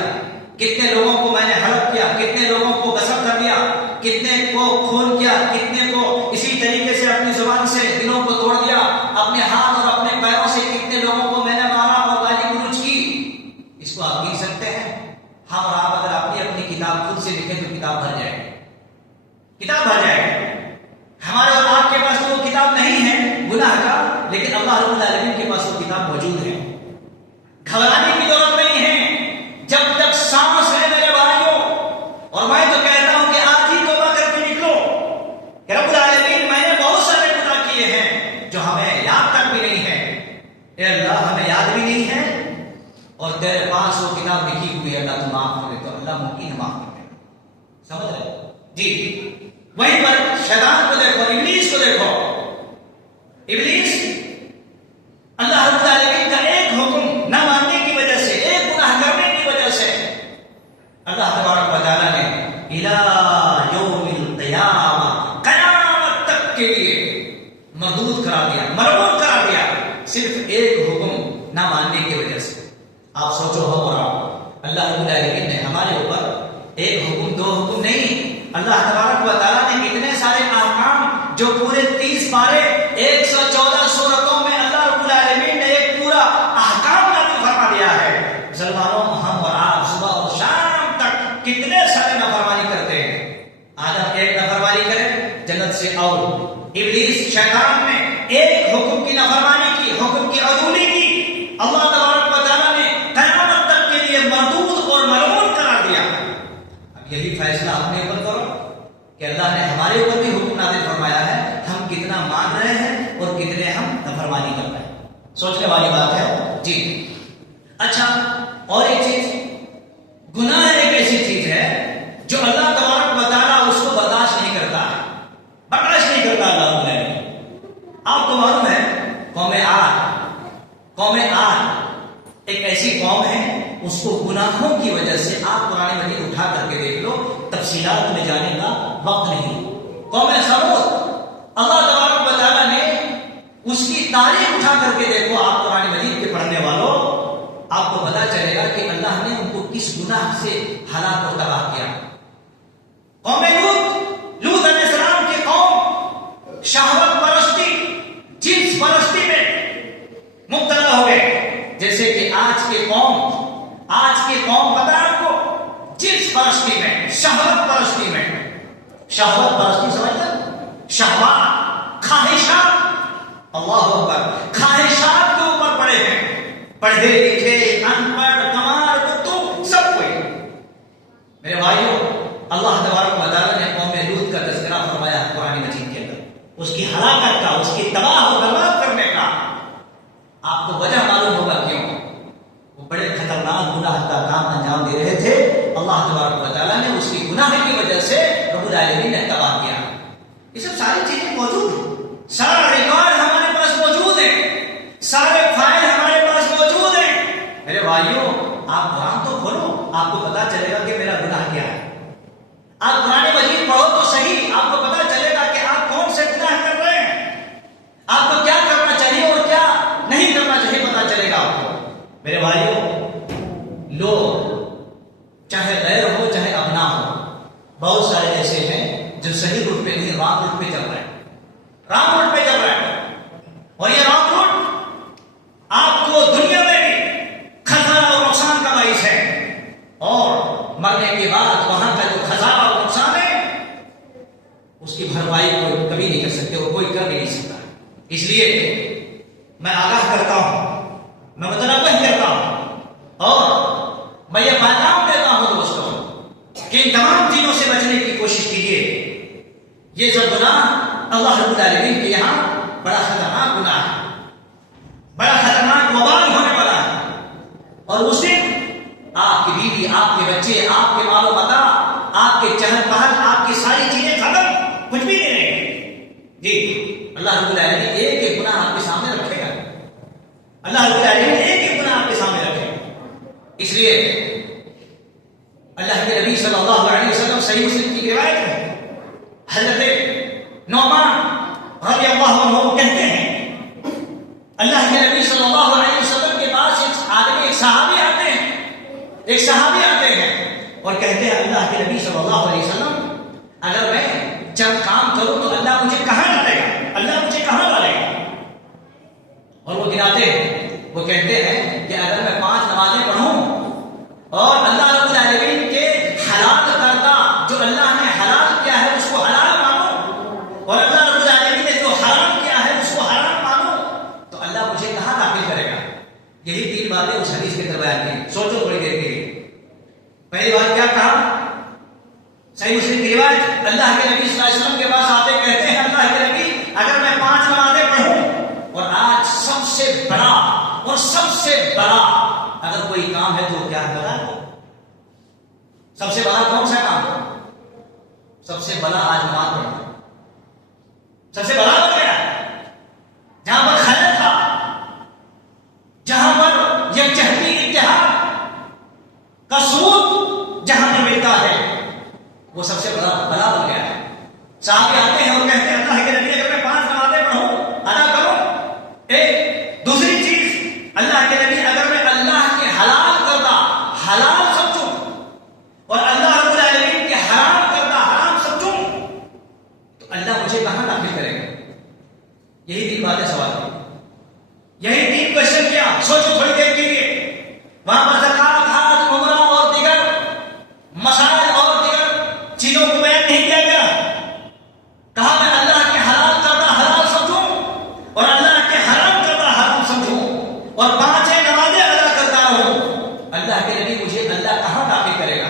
کتنے لوگوں کو میں نے ہڑپ کیا، کتنے لوگوں کو غصب کر دیا، کتنے کو خون کیا، کتنے کو اسی طریقے سے اپنی زبان سے دلوں کو توڑ دیا، اپنے ہاتھ اور اپنے پیروں سے کتنے لوگوں کو میں نے مارا اور گالی گلوچ کی۔ اس کو آپ گن سکتے ہیں؟ ہم اور آپ اگر اپنی کتاب خود سے لکھیں تو کتاب بھر جائے گی، کتاب بھر جائے گی۔ ہمارے اور آپ کے پاس تو وہ کتاب نہیں ہے گناہ کا، لیکن اللہ رب العالمین کے پاس وہ کتاب موجود ہے۔ گھبرانے کی ضرورت نہیں ہے، جب تک سانس ہے میرے بھائیوں، اور میں تو کہتا ہوں کہ آج ہی توبہ کر کے نکلو کہ رب العالمین میں نے بہت سارے گناہ کیے ہیں جو ہمیں یاد تک بھی نہیں ہے۔ اے اللہ، ہمیں یاد بھی نہیں ہے اور تیرے پاس وہ کتاب لکھی ہوئی ہے، اللہ تو معاف کر دے، تو اللہ ممکن ہے معاف کر دے۔ سمجھ رہے جی؟ وہیں پر شیطان کو دیکھو، ابلیس کو دیکھو۔ ابلیس اللہ رب العالمین کا ایک حکم نہ ماننے کی وجہ سے، ایک گناہ کرنے کی وجہ سے، اللہ تبارک و تعالیٰ نے الی یوم القیامہ، قیامت تک کے لیے مردود کرا دیا، مربوط کرا دیا، صرف ایک حکم نہ ماننے کی وجہ سے۔ آپ سوچو، ہو اور آپ، اللہ رب العالمین نے ہمارے اوپر ایک حکم، دو حکم نہیں، اللہ تبارک و تعالیٰ نے اتنے سارے احکام جو پورے 30 پارے 114 سورتوں میں اللہ رب العالمین نے ایک پورا احکام نازل فرما دیا ہے۔ مسلمانوں، ہم اور آپ صبح اور شام تک کتنے سارے نافرمانی کرتے ہیں۔ آدم ایک نافرمانی کرے، جنت سے آؤٹ۔ ابلیس شیطان نے ایک حکم کی نافرمانی کی، حکم کی عدولی کی، اللہ تبارک و تعالیٰ نے قیامت تک کے لیے مردود اور ملعون قرار دیا۔ اب یہی فیصلہ اپنے اوپر کرو کہ اللہ نے ہمارے اوپر بھی حکم نازل فرمایا ہے، ہم کتنا مان رہے ہیں اور کتنے ہم نافرمانی کر رہے ہیں۔ سوچنے والی بات ہے جی۔ اچھا، اور ایک چیز، گناہ ایک ایسی چیز ہے جو اللہ تبارک و تعالیٰ اس کو برداشت نہیں کرتا ہے، برداشت نہیں کرتا اللہ تعالیٰ۔ آپ کو معلوم ہے قوم عاد ایک ایسی قوم ہے، اس کو گناہوں کی وجہ سے، آپ قرآن مجید اٹھا کر کے دیکھ لو، تفصیلات میں جانے کا وقت نہیں۔ قوم سمود، اللہ تبارک و تعالیٰ نے اس کی تاریخ اٹھا کر کے دیکھو آپ قرآن مجید کے پڑھنے والوں، آپ کو پتا چلے گا کہ اللہ نے ان کو کس گناہ سے ہلاک اور تباہ کیا۔ قوم لوط علیہ السلام کی قوم شہوت پرستی، جنس پرستی میں مبتلا ہو گئے، جیسے کہ آج کی قوم پتا ہے آپ کو، جنس پرستی میں، شہوت پرستی میں۔ شہوت پرستی سمجھتے؟ شہوات، خواہشات، اللہ اکبر، خواہشات کے اوپر پڑے ہیں، پڑھے لکھے، ان پڑھ، کمار، کتب، سب کوئی۔ میرے بھائیوں، اللہ تبارک و تعالیٰ نے قوم لوط کا تذکرہ فرمایا قرآن مجید کے اندر، اس کی ہلاکت کا، اس کی تباہ و برباد کرنے کا۔ آپ کو وجہ معلوم ہوگا کیوں؟ وہ بڑے خطرناک گناہ کا کام انجام دے رہے تھے، اللہ تبارک و تعالیٰ نے اس کی گناہ کی وجہ سے رب العالمین نے تباہ کیا۔ یہ سب ساری چیزیں موجود ہیں، سارا ریکارڈ ہمارے پاس موجود ہے، سارے فائل ہمارے پاس موجود ہیں۔ میرے بھائیوں، آپ قرآن تو کھولو، آپ کو پتا چلے گا کہ میرا گناہ کیا ہے۔ آپ قرآن مجید پڑھو تو صحیح، آپ کو پتا چلے گا کہ آپ کون سے گناہ کر رہے ہیں، آپ کو کیا کرنا چاہیے اور کیا نہیں کرنا چاہیے، پتا چلے گا آپ کو۔ میرے بھائیوں، لوگ چاہے غیر ہو چاہے اپنا ہو، بہت سارے ایسے ہیں جو صحیح روٹ پہ نہیں، رانگ روٹ پہ چل رہے ہیں، رانگ روٹ پہ چل رہے ہیں، اور یہ رانگ روٹ آپ کو دنیا میں بھی خطرہ اور نقصان کا باعث ہے، اور مرنے کے بعد وہاں کا جو خسارہ اور نقصان ہے اس کی بھرپائی کوئی کبھی نہیں کر سکتے اور کوئی کر بھی نہیں سکتا۔ اس لیے میں آگاہ کرتا ہوں، میں متنبہ کرتا ہوں، اور میں یہ پیغام دیتا ہوں دوستوں کہ ان تمام چیزوں سے بچنے کی کوشش کیجیے۔ یہ جو گناہ اللہ رب العالمین کے یہاں بڑا خطرناک گناہ ہے، بڑا خطرناک وبال ہونے والا ہے، اور اس دن آپ کی بیوی، آپ کے بچے، آپ کے مال و متاع، آپ کے چہل پہل، آپ کی ساری چیزیں ختم، کچھ بھی نہیں رہے گی۔ جی، اللہ رب العالمین ایک ایک گناہ آپ کے سامنے رکھے گا، اللہ رب العالمین ایک ایک گناہ آپ کے سامنے رکھے گا۔ اس لیے اللہ کے نبی صلی اللہ علیہ وسلم، صحیح مسلم کی روایت ہے، حضرت نعمان رضی اللہ عنہ کہتے ہیں، اللہ کے نبی صلی اللہ علیہ وسلم کے پاس ایک صحابی آتے ہیں، اور کہتے ہیں اللہ کے نبی صلی اللہ علیہ وسلم، اگر میں جب کام کروں تو اللہ مجھے کہاں ڈالے گا، اللہ مجھے کہاں ڈالے گا؟ اور وہ گناتے ہیں، وہ کہتے ہیں کہ اگر میں 5 نمازیں پڑھوں اور اللہ رب العالمین کے حلال کردہ، جو اللہ نے حلال کیا ہے اس کو حلال مانو، اور اللہ رب العالمین نے جو حرام کیا ہے اس کو حرام مانو، تو اللہ مجھے کہاں داخل کرے گا؟ یہی 3 باتیں اس حدیث کے اندر بیان کی۔ سوچو تھوڑی دیر کے لیے۔ پہلی بات کیا کہا؟ صحیح مسلم کی روایت، اللہ کے نبی صلی اللہ علیہ وسلم کے پاس آتے کہتے ہیں، اللہ کے نبی اگر میں 5 نمازیں پڑھوں، اور آج سب سے بڑا اگر کوئی کام ہے تو کیا بڑا؟ سب سے بڑا کون سا کام ہے؟ سب سے بڑا آج نماز پڑھنا، سب سے بڑا بن گیا، جہاں پر خیر تھا، جہاں پر یکجہتی، اتحاد کا سود جہاں پر ملتا ہے، وہ سب سے بڑا بن گیا ہے۔ صحابی آتے ہیں اور کہتے ہیں اللہ کے نبی اگر میں 5 نمازیں پڑھوں، ادا کروں، ایک دوسری چیز اللہ کے نبی اگر میں اللہ کے حلال کردہ حلال سمجھوں اور اللہ رب العالمین کے حرام کردہ حرام سمجھوں، تو اللہ مجھے کہاں داخل کرے گا؟ یہی 3 باتیں سوال کی، یہی 3 کوشچن کیا۔ سوچو تھوڑی دیر کے لیے۔ وہاں پر زکات، حج، عمرہ اور دیگر مسائل اور دیگر چیزوں کو بیان نہیں کیا گیا، کہا میں اللہ کے حلال کردہ حلال سمجھوں اور اللہ کے حرام کردہ حرام سمجھوں اور 5 نمازیں ادا کرتا ہوں، اللہ کے نبی مجھے اللہ کہاں داخل کرے گا؟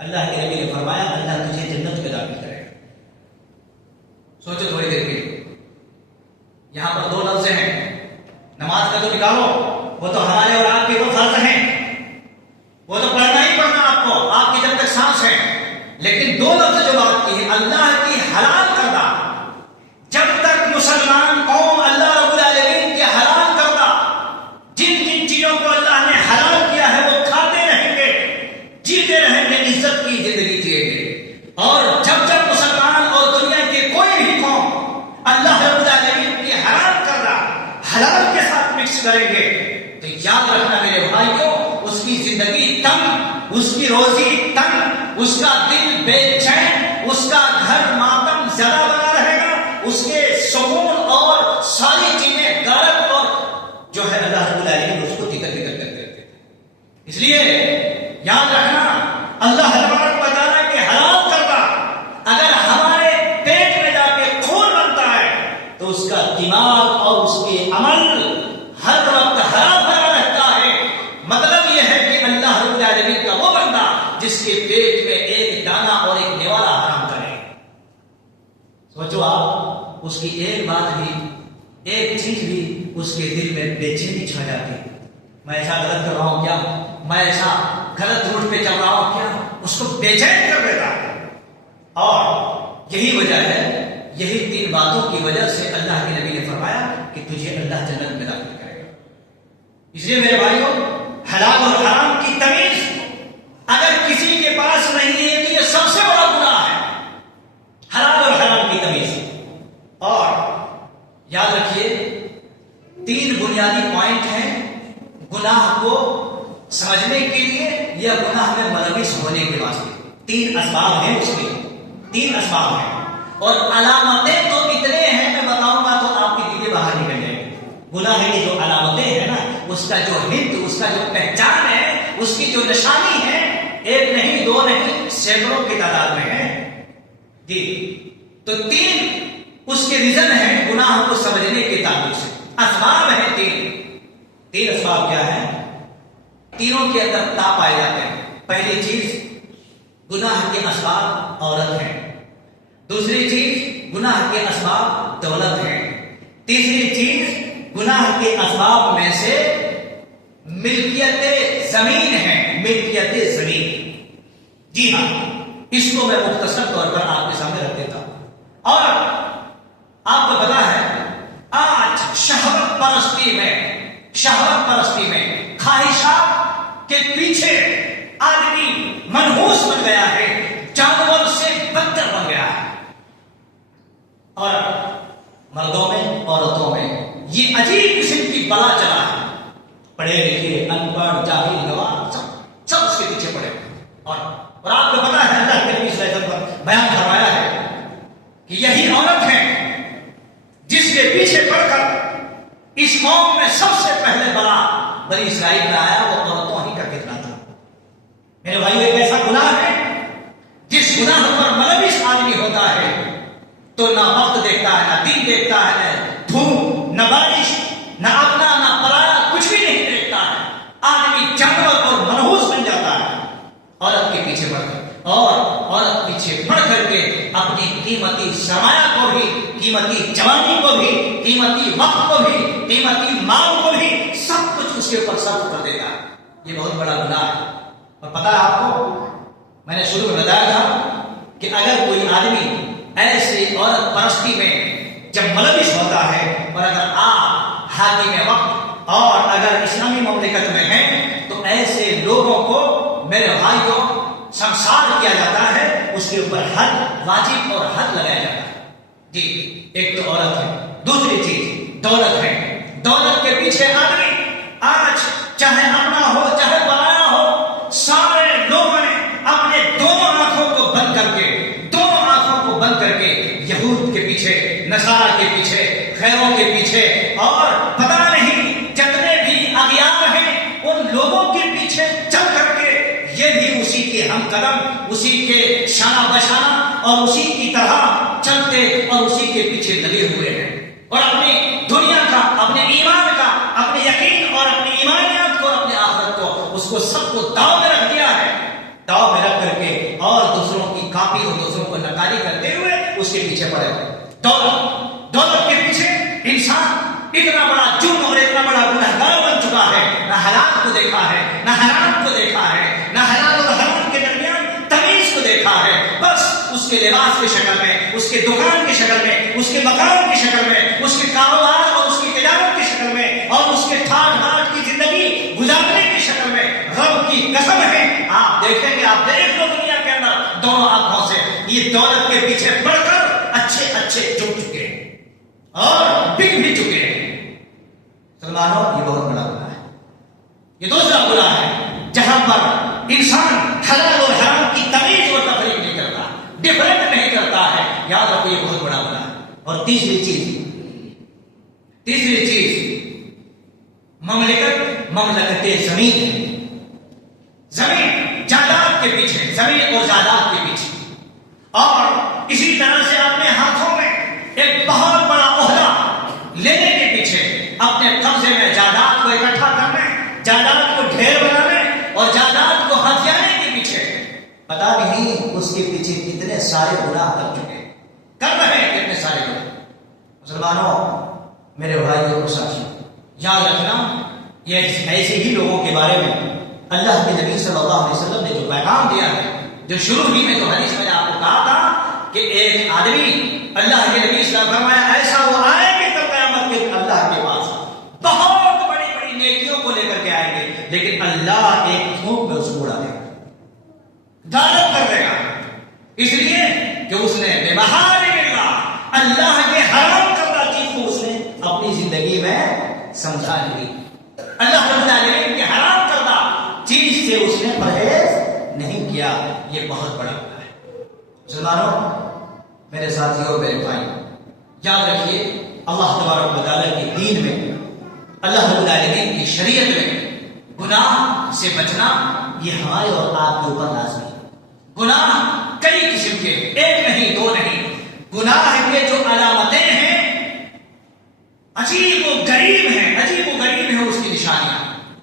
اللہ کے نبی نے فرمایا اللہ تجھے جنت میں داخل کرے گا۔ سوچو تھوڑی دیر کے لیے۔ یہاں پر 2 لفظ ہیں، نماز کا تو نکالو، وہ تو ہمارے اور آپ کے وہ فرض ہیں، وہ تو پڑھنا ہی پڑھنا آپ کو، آپ کی جب تک سانس ہے، لیکن 2 لفظ جو بات کی ہے، اللہ کی حلال کردہ، جب تک مسلمان قوم اللہ رب العالمین کے حلال کردہ جن جن چیزوں کو اللہ نے حلال کیا ہے وہ کھاتے رہیں گے، جیتے رہیں گے، عزت کی زندگی جیئیں گے، اور جب جب مسلمان اور دنیا کی کوئی بھی قوم اللہ رب العالمین کی حرام کردہ حلال کے ساتھ مکس کریں گے تو یاد رکھنا میرے بھائیوں، اس کی زندگی تنگ، اس کی روزی تنگ، اس کا دل بے چین، اس کا گھر ماتم زیادہ بنا رہے گا، اس کے سکون اور ساری چیزیں غلط اور جو ہے اللہ رب العالمین اس کو تکر تکر کر دیتے۔ اس لیے یاد رکھنا اللہ تبارک و تعالیٰ کے حلال کرنا اگر ہمارے پیٹ میں جا کے خون بنتا ہے تو اس کا دماغ اور اس کے عمل ہر وقت حرام بنا رہتا ہے۔ مطلب یہ ہے کہ اللہ رب العالمین کا وہ بندہ جس کے پیٹ میں ایک دانہ اور ایک نیوالا حرام کرے، سوچو آپ، اس کی ایک بات بھی، ایک چیز بھی اس کے دل میں بے چینی چھا جاتی ہے، میں ایسا غلط کر رہا ہوں کیا، میں ایسا غلط روٹ پہ چل رہا ہوں کیا، اس کو بے چین کر دیتا ہے۔ اور یہی وجہ ہے، یہی تین باتوں کی وجہ سے اللہ کے نبی نے فرمایا کہ تجھے اللہ جنت میں داخل کرے گا۔ اس لیے میرے بھائیوں، حلال اور حرام کی تمیز اگر کسی کے پاس نہیں ہے تو یہ سب سے بڑا گناہ ہے، حلال اور حرام کی تمیز۔ اور یاد رکھیے، تین بنیادی پوائنٹ ہیں گناہ کو سمجھنے کے لیے یا گناہ میں ملوث ہونے کے واسطے۔ تین اسباب ہیں اس کے، تین اسباب ہیں، اور علامتیں تو اتنے ہیں میں بتاؤں گا تو آپ کی دیدیں باہر نکل جائیں گے۔ گناہ کی جو علامتیں ہیں نا، اس کا جو ہنٹ، اس کا جو پہچان ہے، اس کی جو نشانی ہے، ایک نہیں دو نہیں سینکڑوں کی تعداد میں ہے جی۔ تو تین اس کے ریزن ہیں گناہ کو سمجھنے کے تعلق سے، اسباب ہیں تین اسباب کیا ہیں؟ تینوں کے اندر تا پائے جاتے ہیں۔ پہلی چیز گناہ کے اسباب عورت ہیں، دوسری چیز گناہ کے اسباب دولت ہیں، تیسری چیز گناہ کے اسباب میں سے ملکیت زمین ہے، ملکیت زمین۔ جی ہاں، اس کو میں مختصر طور پر آپ کے سامنے رکھ دیتا ہوں۔ اور آپ کو پتا ہے آج شہوت پرستی میں خواہشات کے پیچھے آدمی منحوس بن گیا ہے، جانور سے بدتر بن گیا ہے۔ اور مردوں میں، عورتوں میں یہ عجیب قسم کی بلا چلا ہے، پڑھے لکھے، ان پڑھ، جاہل، گواہ، سب اس کے پیچھے پڑے۔ اور آپ کو پتا ہے اللہ کے نبی صلی اللہ علیہ وسلم پر بیان کروایا ہے کہ یہی عورت ہے جس کے پیچھے پڑ کر اس قوم میں سب سے پہلے بلا بنی اسرائیل میں آیا، وہ عورتوں ہی کا کتنا تھا۔ میرے بھائیو، ایک ایسا گناہ ہے جس گناہ پر ملوث آدمی ہوتا ہے تو نہ وقت دیکھتا ہے، نہ دن دیکھتا ہے، نہ دھوپ، نہ بارش، نہ اپنا نہ پرایا، کچھ بھی نہیں دیکھتا ہے۔ آدمی جانور اور منحوس بن جاتا ہے عورت کے پیچھے پڑ کر، اور عورت پیچھے پڑ کر کے اپنی قیمتی سرمایہ کو بھی، قیمتی جوانی کو بھی، قیمتی وقت کو بھی، قیمتی مال کو بھی، سب کچھ اس کے اوپر صرف کر دیتا ہے۔ یہ بہت بڑا گناہ ہے۔ اور پتا ہے آپ کو، میں نے شروع میں بتایا تھا کہ اگر کوئی آدمی ایسی عورت پرستی میں جب ملوث ہوتا ہے، اور اگر آپ حاکم وقت اور اگر اسلامی مملکت میں ہیں تو ایسے لوگوں کو میرے بھائی کو سنسار کیا جاتا ہے، اس کے اوپر حد واجب اور حد لگایا جاتا ہے جی۔ ایک تو عورت ہے، دوسری چیز دولت ہے۔ دولت کے پیچھے آدمی آج چاہے اپنا ہو چاہے پرایا ہو، سارے لوگوں نے اپنے دونوں آنکھوں کو بند کر کے یہود کے پیچھے، نصارہ کے پیچھے، غیروں کے پیچھے، اور پتہ نہیں جتنے بھی اغیار ہیں ان لوگوں کے پیچھے چل کر کے یہ بھی اسی کے ہم قدم، اسی کے شانہ بشانہ اور اسی کی طرح چلتے اور اسی کے پیچھے لگے ہوئے ہیں، اور اپنی دنیا کا، اپنے ایمان کا، اپنے یقین اور اپنی ایمانیات کو، اپنے آخرت کو، اس کو سب کو داؤ میں رکھ دیا ہے، داؤ میں رکھ کر کے اور دوسروں کی کاپی اور دوسروں کو نکاری کرتے ہوئے اس کے پیچھے پڑے ہوئے۔ دولت کے پیچھے انسان اتنا بڑا جرم اور اتنا بڑا گنہگار بن چکا ہے، نہ حلال کو دیکھا ہے، نہ حرام کو دیکھا ہے، نہ حلال اور حرام کے درمیان تمیز کو دیکھا ہے، بس اس کے لباس کی شکل میں، اس کے دکان کی شکل میں، اس کے مکان کی شکل میں، اس کے کاروبار اور اس کی تجارت کی شکل میں، اور اس کے ٹھاٹ باٹ کی زندگی گزارنے کی شکل میں۔ رب کی قسم ہے، آپ دیکھیں گے، آپ دیکھ لو دنیا کے اندر دونوں آنکھوں سے یہ دولت کے پیچھے پڑ کر اچھے جھک چکے ہیں اور بک بھی چکے ہیں۔ مسلمانوں یہ بہت بڑا گناہ ہے. یہ دوسرا گناہ ہے جہاں پر انسان حلال اور حرام کی تمیز اور تفریق نہیں کرتا, ڈفرنٹ نہیں کرتا ہے. یاد رکھو یہ بہت بڑا گناہ ہے. اور تیسری چیز مملکت زمین ہے. زمین جائیداد کے پیچھے, زمین اور جائیداد کے پیچھے. اور اسی طرح سے اپنے ہاتھوں میں ایک بہت بڑا عہدہ لینے کے پیچھے, اپنے قبضے میں جائیداد کو اکٹھا کرنے, جائیداد کو ڈھیر بنانے اور جائیداد کو ہتھیانے کے پیچھے پتا نہیں اس کے پیچھے کتنے سارے گناہ کر چکے, کر رہے ہیں کتنے سارے گناہ. مسلمانوں, میرے بھائیوں کو ساتھیوں, یاد رکھنا یہ ایسے ہی لوگوں کے بارے میں اللہ کے نبی صلی اللہ علیہ وسلم نے جو پیغام دیا ہے, جو شروع ہی میں جو حدیث میں نے آپ کو کہا تھا کہ ایک آدمی, اللہ کے نبی صلی اللہ علیہ وسلم فرمایا ایسا وہ آئے گے تو قیامت کے اللہ کے پاس بہت بڑی بڑی نیکیوں کو لے کر کے آئیں گے, لیکن اللہ ایک تھوک میں اس کو اڑا دے گا, غالب کر دے گا, اس لیے کہ اس نے بے بہار اللہ کے حرام کردہ چیز کو اس نے اپنی زندگی میں سمجھا نہیں. اللہ رب العالمین کے حرام کردہ چیز سے اس نے پرہیز نہیں کیا. یہ بہت بڑا گناہ ہے. مسلمانوں, میرے ساتھیوں, میرے بھائی, یاد رکھیے اللہ تبارک و تعالیٰ کے دین میں, اللہ رب العالمین کی شریعت میں گناہ سے بچنا یہ ہمارے اور آپ کے اوپر لازمی ہے. گناہ کئی قسم کے, ایک نہیں دو نہیں. گناہ کے جو علامتیں ہیں عجیب و غریب ہیں اس کی نشانیاں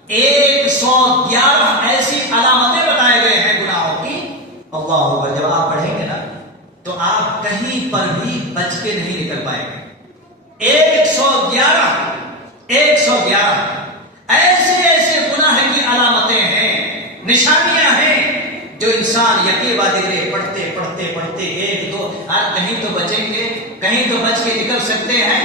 111 ایسی علامتیں بتائے گئے ہیں گناہوں کی. اللہ اکبر, جب آپ پڑھیں گے نا تو آپ کہیں پر بھی بچ کے نہیں نکل پائیں گے. 111 ایسے گناہ کی علامتیں ہیں, نشانیاں ہیں جو انسان یقین بادرے پڑھتے ایک دو, کہیں تو بچیں گے, کہیں تو بچ کے نکل سکتے ہیں,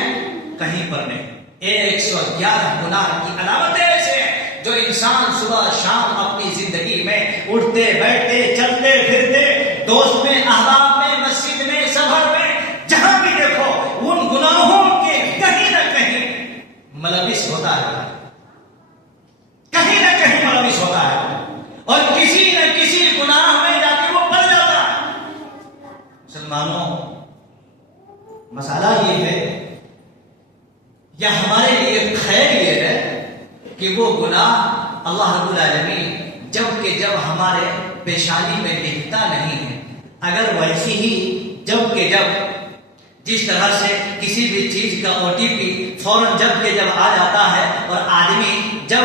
کہیں پر نہیں. 111 گناہ کی علامتیں ایسے ہیں جو انسان صبح شام اپنی زندگی میں اٹھتے بیٹھتے چلتے پھرتے, دوست میں, احباب میں, مسجد میں, سفر میں, جہاں بھی دیکھو ان گناہوں کے کہیں نہ کہیں ملوث ہوتا ہے, کہیں نہ کہیں ملوث ہوتا ہے, اور کسی نہ کسی گناہ میں جا کے وہ پڑ جاتا ہے. مسلمانوں, مسئلہ یہ ہے یا ہمارے لیے خیر یہ ہے کہ وہ گناہ اللہ رب العالمین جب ہمارے پیشانی میں دکھتا نہیں ہے, اگر ویسی ہی جب جس طرح سے کسی بھی چیز کا OTP فوراً جب آ جاتا ہے اور آدمی جب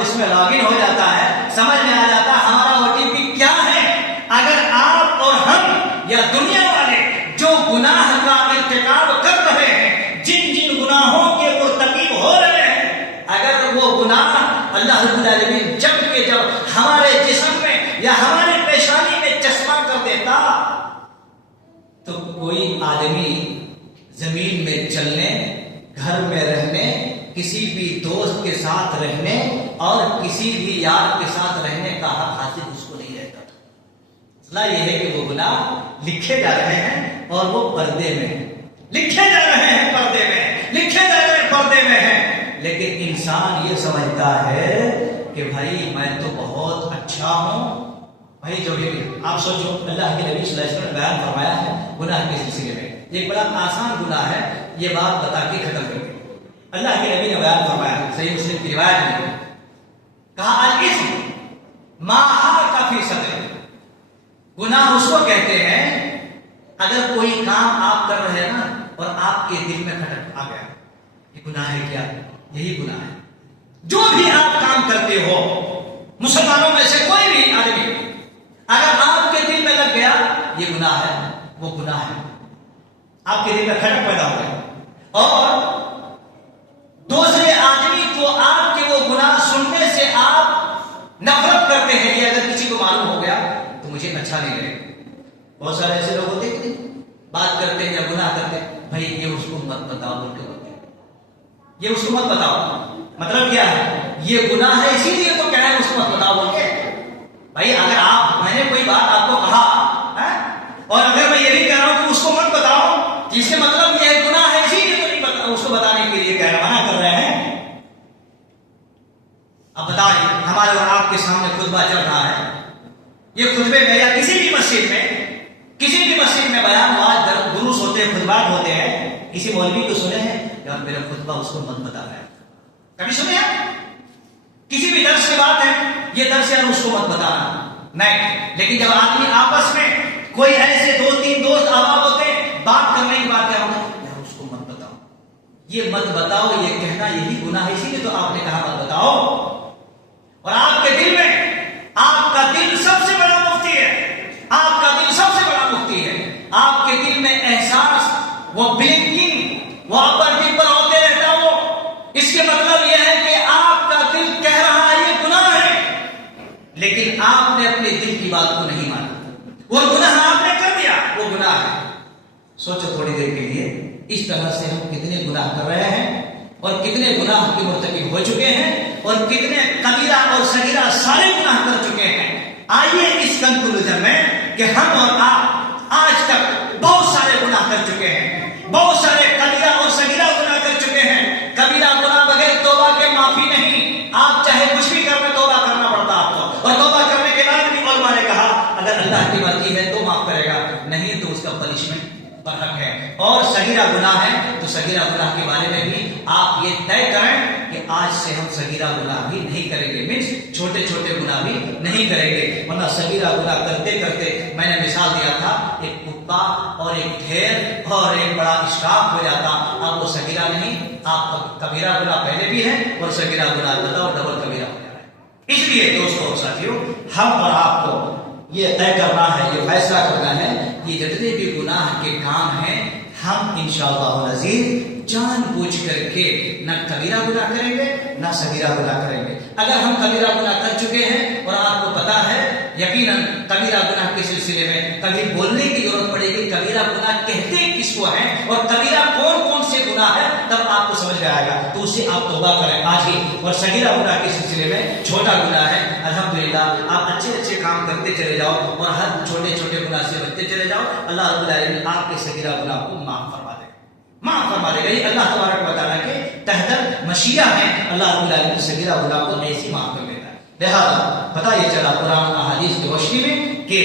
اس میں لاگ ان ہو جاتا ہے, سمجھ میں آ جاتا ہے ہمارا OTP کیا ہے. اگر آپ اور ہم یا دنیا والے جو گناہ کا ارتکاب کر رہے ہیں, جن گناہوں کے مرتکب ہو رہے ہیں, اگر وہ گناہ اللہ رب العالمین جب ہمارے جسم میں یا ہمارے پیشانی میں چشمہ کر دیتا تو کوئی آدمی زمین میں چلنے, گھر میں رہنے, کسی بھی دوست کے ساتھ رہنے اور کسی بھی یار کے ساتھ رہنے کا حق حاصل اس کو نہیں رہتا تھا. مسئلہ یہ ہے کہ وہ گناہ لکھے جا رہے ہیں اور وہ پردے میں ہیں, لکھے جا رہے ہیں پردے میں ہیں, لیکن انسان یہ سمجھتا ہے کہ بھائی میں تو بہت اچھا ہوں. بھائی جو بھی آپ سوچو, اللہ کے نبی صلی اللہ علیہ وسلم نے بیان فرمایا ہے گناہ کے سلسلے میں, ایک بڑا آسان گناہ ہے, یہ بات بتا کے ختم کر دیں. اللہ کے نبی نے بیان فرمایا, صحیح مسلم کی روایت میں کہا الاسم ما حاک فی صدر, گناہ اس کو کہتے ہیں اگر کوئی کام آپ کر رہے ہیں نا اور آپ کے دل میں کھٹک آ گیا, یہ گناہ ہے کیا؟ یہی گناہ ہے. جو بھی آپ کام کرتے ہو, مسلمانوں میں سے کوئی بھی آدمی اگر آپ کے دل میں لگ گیا یہ گناہ ہے, وہ گناہ ہے. آپ کے دل میں کھٹک پیدا ہو گیا اور دوسرے آدمی کو آپ کے وہ گناہ سننے سے آپ نفرت کرتے ہیں, یہ اگر کسی کو معلوم ہو گیا تو مجھے اچھا نہیں لگے. بہت سارے ایسے لوگ ہوتے ہیں بات کرتے ہیں یا گناہ کرتے ہیں, بھائی یہ اس کو مت بتاؤ بول کے ہوتے ہیں, یہ اس کو مت بتاؤ, مطلب کیا ہے یہ گناہ ہے اسی لیے تو کہنا ہے اس کو مت بتاؤ بول کے. بھائی اگر میں نے کوئی بات آپ کو کہا اور اگر میں یہ نہیں کہہ رہا ہوں کہ اس کو مت بتاؤ, جس سے مطلب یہ گناہ ہے اسی لیے تو نہیں اس کو بتانے کے لیے کہہ رہا, منع کر رہے ہیں. کے سامنے خطبہ چل رہا ہے، یہ خطبے میں یا کسی بھی مسجد میں بیان ہوا، دروس ہوتے ہیں، خطبات ہوتے ہیں، کسی مولوی کو سنے ہیں یار میرا خطبہ اس کو مت بتا رہا ہے؟ کبھی سنے ہیں؟ کسی بھی درس کی بات ہے، یہ درس ہے اس کو مت بتانا، نہیں. لیکن جب آدمی آپس میں کوئی ایسے 2-3 دوست آباد ہوتے ہیں، بات کرنے کی بات کیا ہوگا، یار اس کو مت بتاؤ، یہ مت بتاؤ، یہ کہنا یہی گناہ ہے، اسی لیے تو آپ نے کہا مت بتاؤ. اور آپ کے دل میں، آپ کا دل سب سے بڑا مفتی ہے، آپ کا دل سب سے بڑا مفتی ہے. آپ کے دل میں احساس، وہ بلنکنگ، وہ اپر دل پر ہوتے رہتا وہ، اس کے مطلب یہ ہے کہ آپ کا دل کہہ رہا ہے یہ گناہ ہے، لیکن آپ نے اپنے دل کی بات کو نہیں مانا، وہ گناہ آپ نے کر دیا، وہ گناہ ہے. سوچو تھوڑی دیر کے لیے، اس طرح سے ہم کتنے گناہ کر رہے ہیں اور کتنے گناہ کے مرتکب ہو چکے ہیں اور کتنے کبیرہ اور صغیرہ سارے گناہ کر چکے ہیں. آئیے اس کنکلوژن میں کہ ہم اور آپ آج تک بہت سارے گناہ کر چکے ہیں، بہت سارے کبیرہ اور صغیرہ گناہ کر چکے ہیں. کبیرہ گناہ بغیر توبہ کے معافی نہیں، آپ چاہے کچھ بھی کر لیں توبہ کرنا پڑتا آپ کو، اور توبہ کرنے کے بعد بھی علماء نے کہا اگر اللہ کی مرضی ہے تو معاف کرے گا، نہیں تو اس کا پنشمنٹ برحق ہے. اور صغیرہ گناہ ہے تو صغیرہ گناہ کے بارے میں بھی آپ یہ طے کریں کہ آج سے ہم صغیرہ گناہ بھی نہیں کریں گے، مینس چھوٹے چھوٹے گناہ بھی نہیں کریں گے. ورنہ صغیرہ گناہ کرتے کرتے میں نے مثال دیا تھا، ایک کتا اور ایک ڈھیر اور ایک بڑا اسٹاف ہو جاتا. اب وہ صغیرہ نہیں، آپ کبیرہ گناہ پہلے بھی ہے اور صغیرہ گناہ زیادہ اور ڈبل کبیرہ ہو جا رہا ہے. اس لیے دوستوں اور ساتھیوں، ہم اور آپ کو یہ طے کرنا ہے، یہ فیصلہ کرنا ہے کہ جتنے بھی گناہ کے کام ہیں ہم انشاءاللہ العزیز جان بوجھ کر کے نہ کبیرہ گناہ کریں گے نہ صغیرہ گناہ کریں گے. اگر ہم کبیرہ گناہ کر چکے ہیں اور آپ کو پتا ہے یقیناً کبیرہ گناہ کے سلسلے میں کبھی بولنے کی ضرورت پڑے گی، کبیرہ گناہ کہتے کس کو ہیں اور کبیرہ کون کون سے گناہ ہے، تب آپ کو سمجھ میں آئے گا، تو اس سے آپ توبہ کریں آج ہی. اور صغیرہ گناہ کے سلسلے میں چھوٹا گناہ ہے، الحمدللہ آپ اچھے اچھے کام کرتے چلے جاؤ اور ہر چھوٹے چھوٹے گناہ سے بچتے چلے جاؤ. اللہ رب العالمین آپ کے صغیرہ گناہ کو معاف فرما دے گا، معاف فرما دے گا. یہ اللہ تبارک و تعالیٰ کے تحت مشیہ ہے، اللہ رب العالمین صغیرہ گناہ کو ایسی معاف کر دیتا ہے. لہذا پتہ یہ چلا قرآن احادیث کی روشنی میں کہ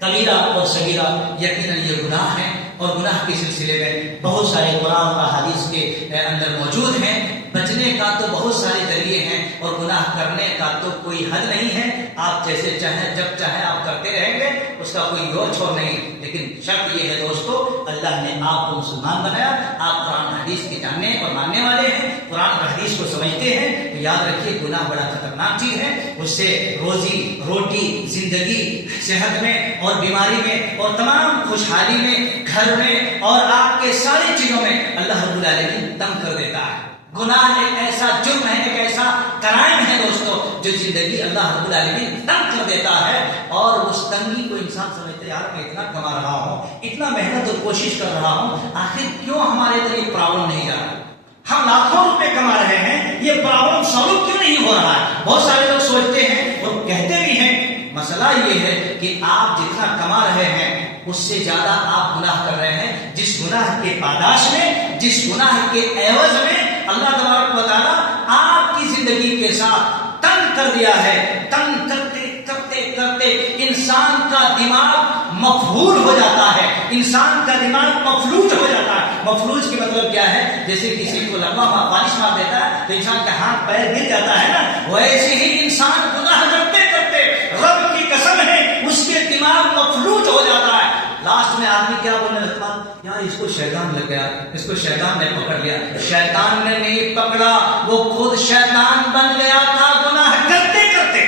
کبیرہ اور صغیرہ یقیناً یہ گناہ ہیں، اور گناہ کے سلسلے میں بہت سارے قرآن اور احادیث کے اندر موجود ہیں. بچنے کا تو بہت سارے ذریعے ہیں اور گناہ کرنے کا تو کوئی حد نہیں ہے. آپ جیسے چاہیں جب چاہیں آپ کرتے رہیں گے، اس کا کوئی زور چھوڑ نہیں. لیکن شرط یہ ہے دوستو، اللہ نے آپ کو مسلمان بنایا، آپ قرآن حدیث کے جاننے اور ماننے والے ہیں، قرآن اور حدیث کو سمجھتے ہیں، تو یاد رکھیے گناہ بڑا خطرناک چیز ہے. اس سے روزی روٹی، زندگی، صحت میں اور بیماری میں اور تمام خوشحالی میں، گھر میں اور آپ کے ساری چیزوں میں اللہ رب العالمین تنگ کر دیتا ہے. گناہ ایک ایسا جرم ہے، ایک ایسا کرائم ہے دوستو، جو زندگی اللہ رب العالمین تنگ کر دیتا ہے. اور اس تنگی کو انسان سمجھتا ہے یار میں اتنا کما رہا ہوں، اتنا محنت اور کوشش کر رہا ہوں، آخر کیوں ہمارے ادھر یہ پرابلم نہیں جا رہا؟ ہم لاکھوں روپے کما رہے ہیں، یہ پرابلم سالو کیوں نہیں ہو رہا ہے؟ بہت سارے لوگ سوچتے ہیں اور کہتے بھی ہیں. مسئلہ یہ ہے کہ آپ جتنا کما رہے ہیں اس سے زیادہ آپ گناہ کر رہے ہیں. جس گناہ کے پاداش میں، جس گناہ کے عوض میں اللہ تبارک و تعالیٰ آپ کی زندگی کے ساتھ تنگ کر دیا ہے. تنگ کرتے کرتے کرتے انسان کا دماغ مفعول ہو جاتا ہے، انسان کا دماغ مفلوج ہو جاتا ہے. مفلوج کی مطلب کیا ہے؟ جیسے کسی کو لمبا بارش مار دیتا ہے تو انسان کا ہاتھ پیر گر جاتا ہے نا، ویسے ہی انسان گناہ کرتے کرتے رب کی قسم ہے اس کے دماغ مفلوج ہو جاتا ہے. لاسٹ میں آدمی کیا بولنے لگتا ہے، یار اس کو شیطان لگ گیا، اس کو شیطان نے پکڑ لیا. شیطان نے نہیں پکڑا، وہ خود شیطان بن گیا تھا گناہ کرتے کرتے،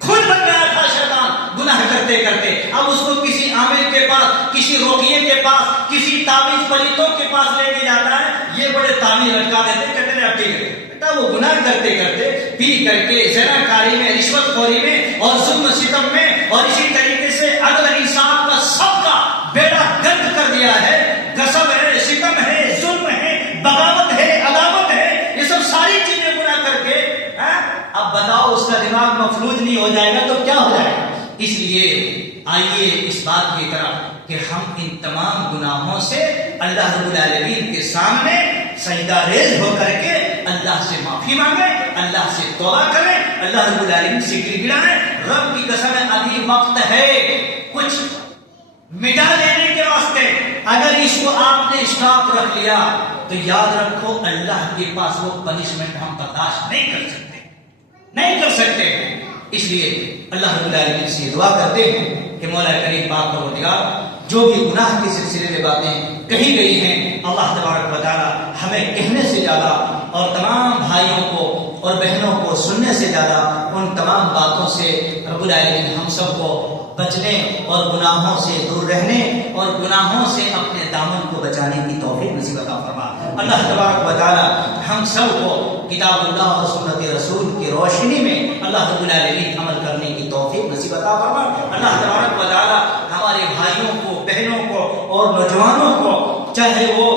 خود بن گیا تھا شیطان گناہ کرتے کرتے. اب اس کو کسی عامل کے پاس، کسی روکیے کے پاس، کسی تعویذ پلیتوں کے پاس لے کے جاتا ہے، یہ بڑے تعویذ لٹکا دیتے، کہتے ہیں اب ٹھیک ہے بیٹا. وہ گناہ کرتے کرتے، پی کر کے، زنا کاری میں، رشوت خوری میں اور ظلم ستم میں اور اسی طریقے سے عدل انصاف کا سب کا بیڑا گرد کر دیا ہے. غصب ہے، ستم ہے، ظلم ہے، بغاوت ہے، عداوت ہے، یہ سب ساری چیزیں گناہ کر کے اب بتاؤ اس کا دماغ مفلوج نہیں ہو جائے گا تو کیا ہو جائے گا؟ اس لیے آئیے اس بات کی طرف کہ ہم ان تمام گناہوں سے اللہ رب العالمین کے سامنے سجدہ ریز ہو کر کے اللہ سے معافی مانگیں، اللہ سے توبہ کریں، اللہ رب العالمین سے گر گڑائیں. رب کی قسم ہے ابھی وقت ہے کچھ مٹا دینے کے واسطے. اگر اس کو آپ نے اسٹاک رکھ لیا تو یاد رکھو اللہ کے پاس وہ پنشمنٹ ہم برداشت نہیں کر سکتے. اس لیے اللہ رب العالمین سے دعا کرتے ہیں کہ مولا کریم پاک پروردگار جو بھی گناہ کے سلسلے میں باتیں کہی گئی ہیں اللہ تبارک و تعالی ہمیں کہنے سے زیادہ اور تمام بھائیوں کو اور بہنوں کو سننے سے زیادہ ان تمام باتوں سے رب العالمین ہم سب کو بچنے اور گناہوں سے دور رہنے اور گناہوں سے اپنے دامن کو بچانے کی توفیق نصیب عطا فرما. اللہ تبارک و تعالی ہم سب کو کتاب اللہ اور سنت رسول کی روشنی میں اللہ رب العالمین عمل کرنے کی توفیق نصیب عطا فرما. اللہ تبارک و تعالی ہمارے بھائیوں کو، بہنوں کو اور نوجوانوں کو چاہے وہ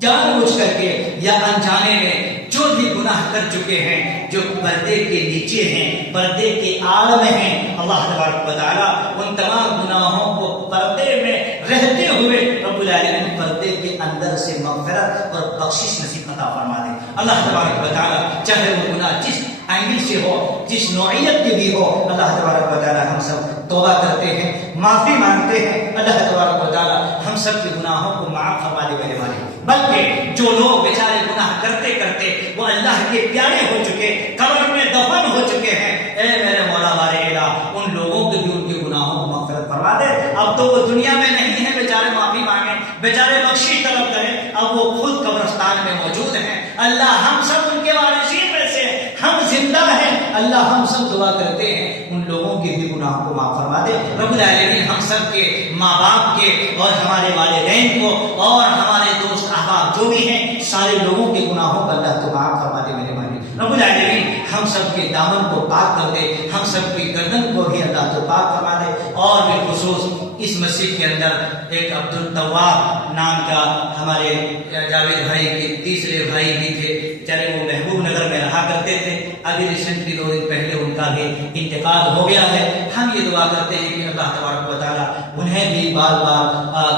جان بوجھ کر کے یا انجانے میں جو بھی گناہ کر چکے ہیں، جو پردے کے نیچے ہیں، پردے کے آڑ میں ہیں، اللہ تبارک و تعالی ان تمام گناہوں کو پردے میں رہتے ہوئے رب العالمین پردے کے اندر سے مغفرت اور بخشش نصیب عطا فرما دے. اللہ تبارک و تعالی چاہے وہ گناہ جس اینگل سے ہو، جس نوعیت کے بھی ہو، اللہ تبارک و تعالی ہم سب توبہ کرتے ہیں، معافی مانگتے ہیں. اللہ تبارک و تعالی ہم سب کے گناہوں کو معاف فرما دے میرے والے. بلکہ جو لوگ بیچارے گناہ کرتے کرتے وہ اللہ کے پیارے ہو چکے، قبر میں دفن ہو چکے ہیں، اے میرے مولا بار الہ ان لوگوں کے بھی ان کے گناہوں کو مغفرت فرما دے. اب تو وہ دنیا میں نہیں ہے، بیچارے معافی مانگیں، بیچارے بخشش طلب کریں، اب وہ خود قبرستان میں موجود ہیں. اللہ ہم سب ان کے وارثین میں سے، ہم زندہ ہیں، اللہ ہم سب دعا کرتے ہیں ان لوگوں کے بھی گناہوں کو معاف فرما دے. رب العالمین ہم سب کے ماں باپ کے اور ہمارے والدین کو اور ہمارے دوست احباب جو بھی ہیں سارے لوگوں کے گناہوں کو اللہ تو معاف فرما دے میرے بھائی. رب العالمین ہم سب کے دامن کو پاک کر دے، ہم سب کی گردن کو بھی اللہ تو پاک فرما دے. اور بالخصوص اس مسجد کے اندر ایک عبد التواب نام کا ہمارے جاوید بھائی کے تیسرے بھائی بھی تھے، چلے وہ محبوب نگر میں رہا کرتے تھے. ابھی ریسنٹلی 2 دن پہلے ان کا بھی انتقال ہو گیا ہے. ہم یہ دعا کرتے ہیں کہ اللہ تبارک و تعالی انہیں بھی بار بار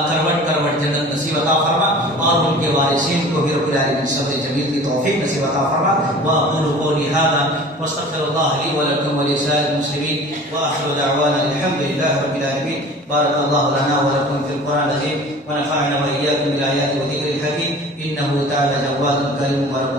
کروٹ جنت نصیب عطا فرما اور ان کے وارثین کو بھی رب العالمین صبر جمیل کی توفیق نصیب عطا فرما. واقول قولی هذا واستغفر الله لي ولكم ولسائر المسلمين واخر دعوانا الحمد لله رب العالمين. بارك الله لنا ولكم في القرآن العظيم ونفعنا وإياكم بالآيات والذكر الحكيم إنه تعالى جواد كريم ورب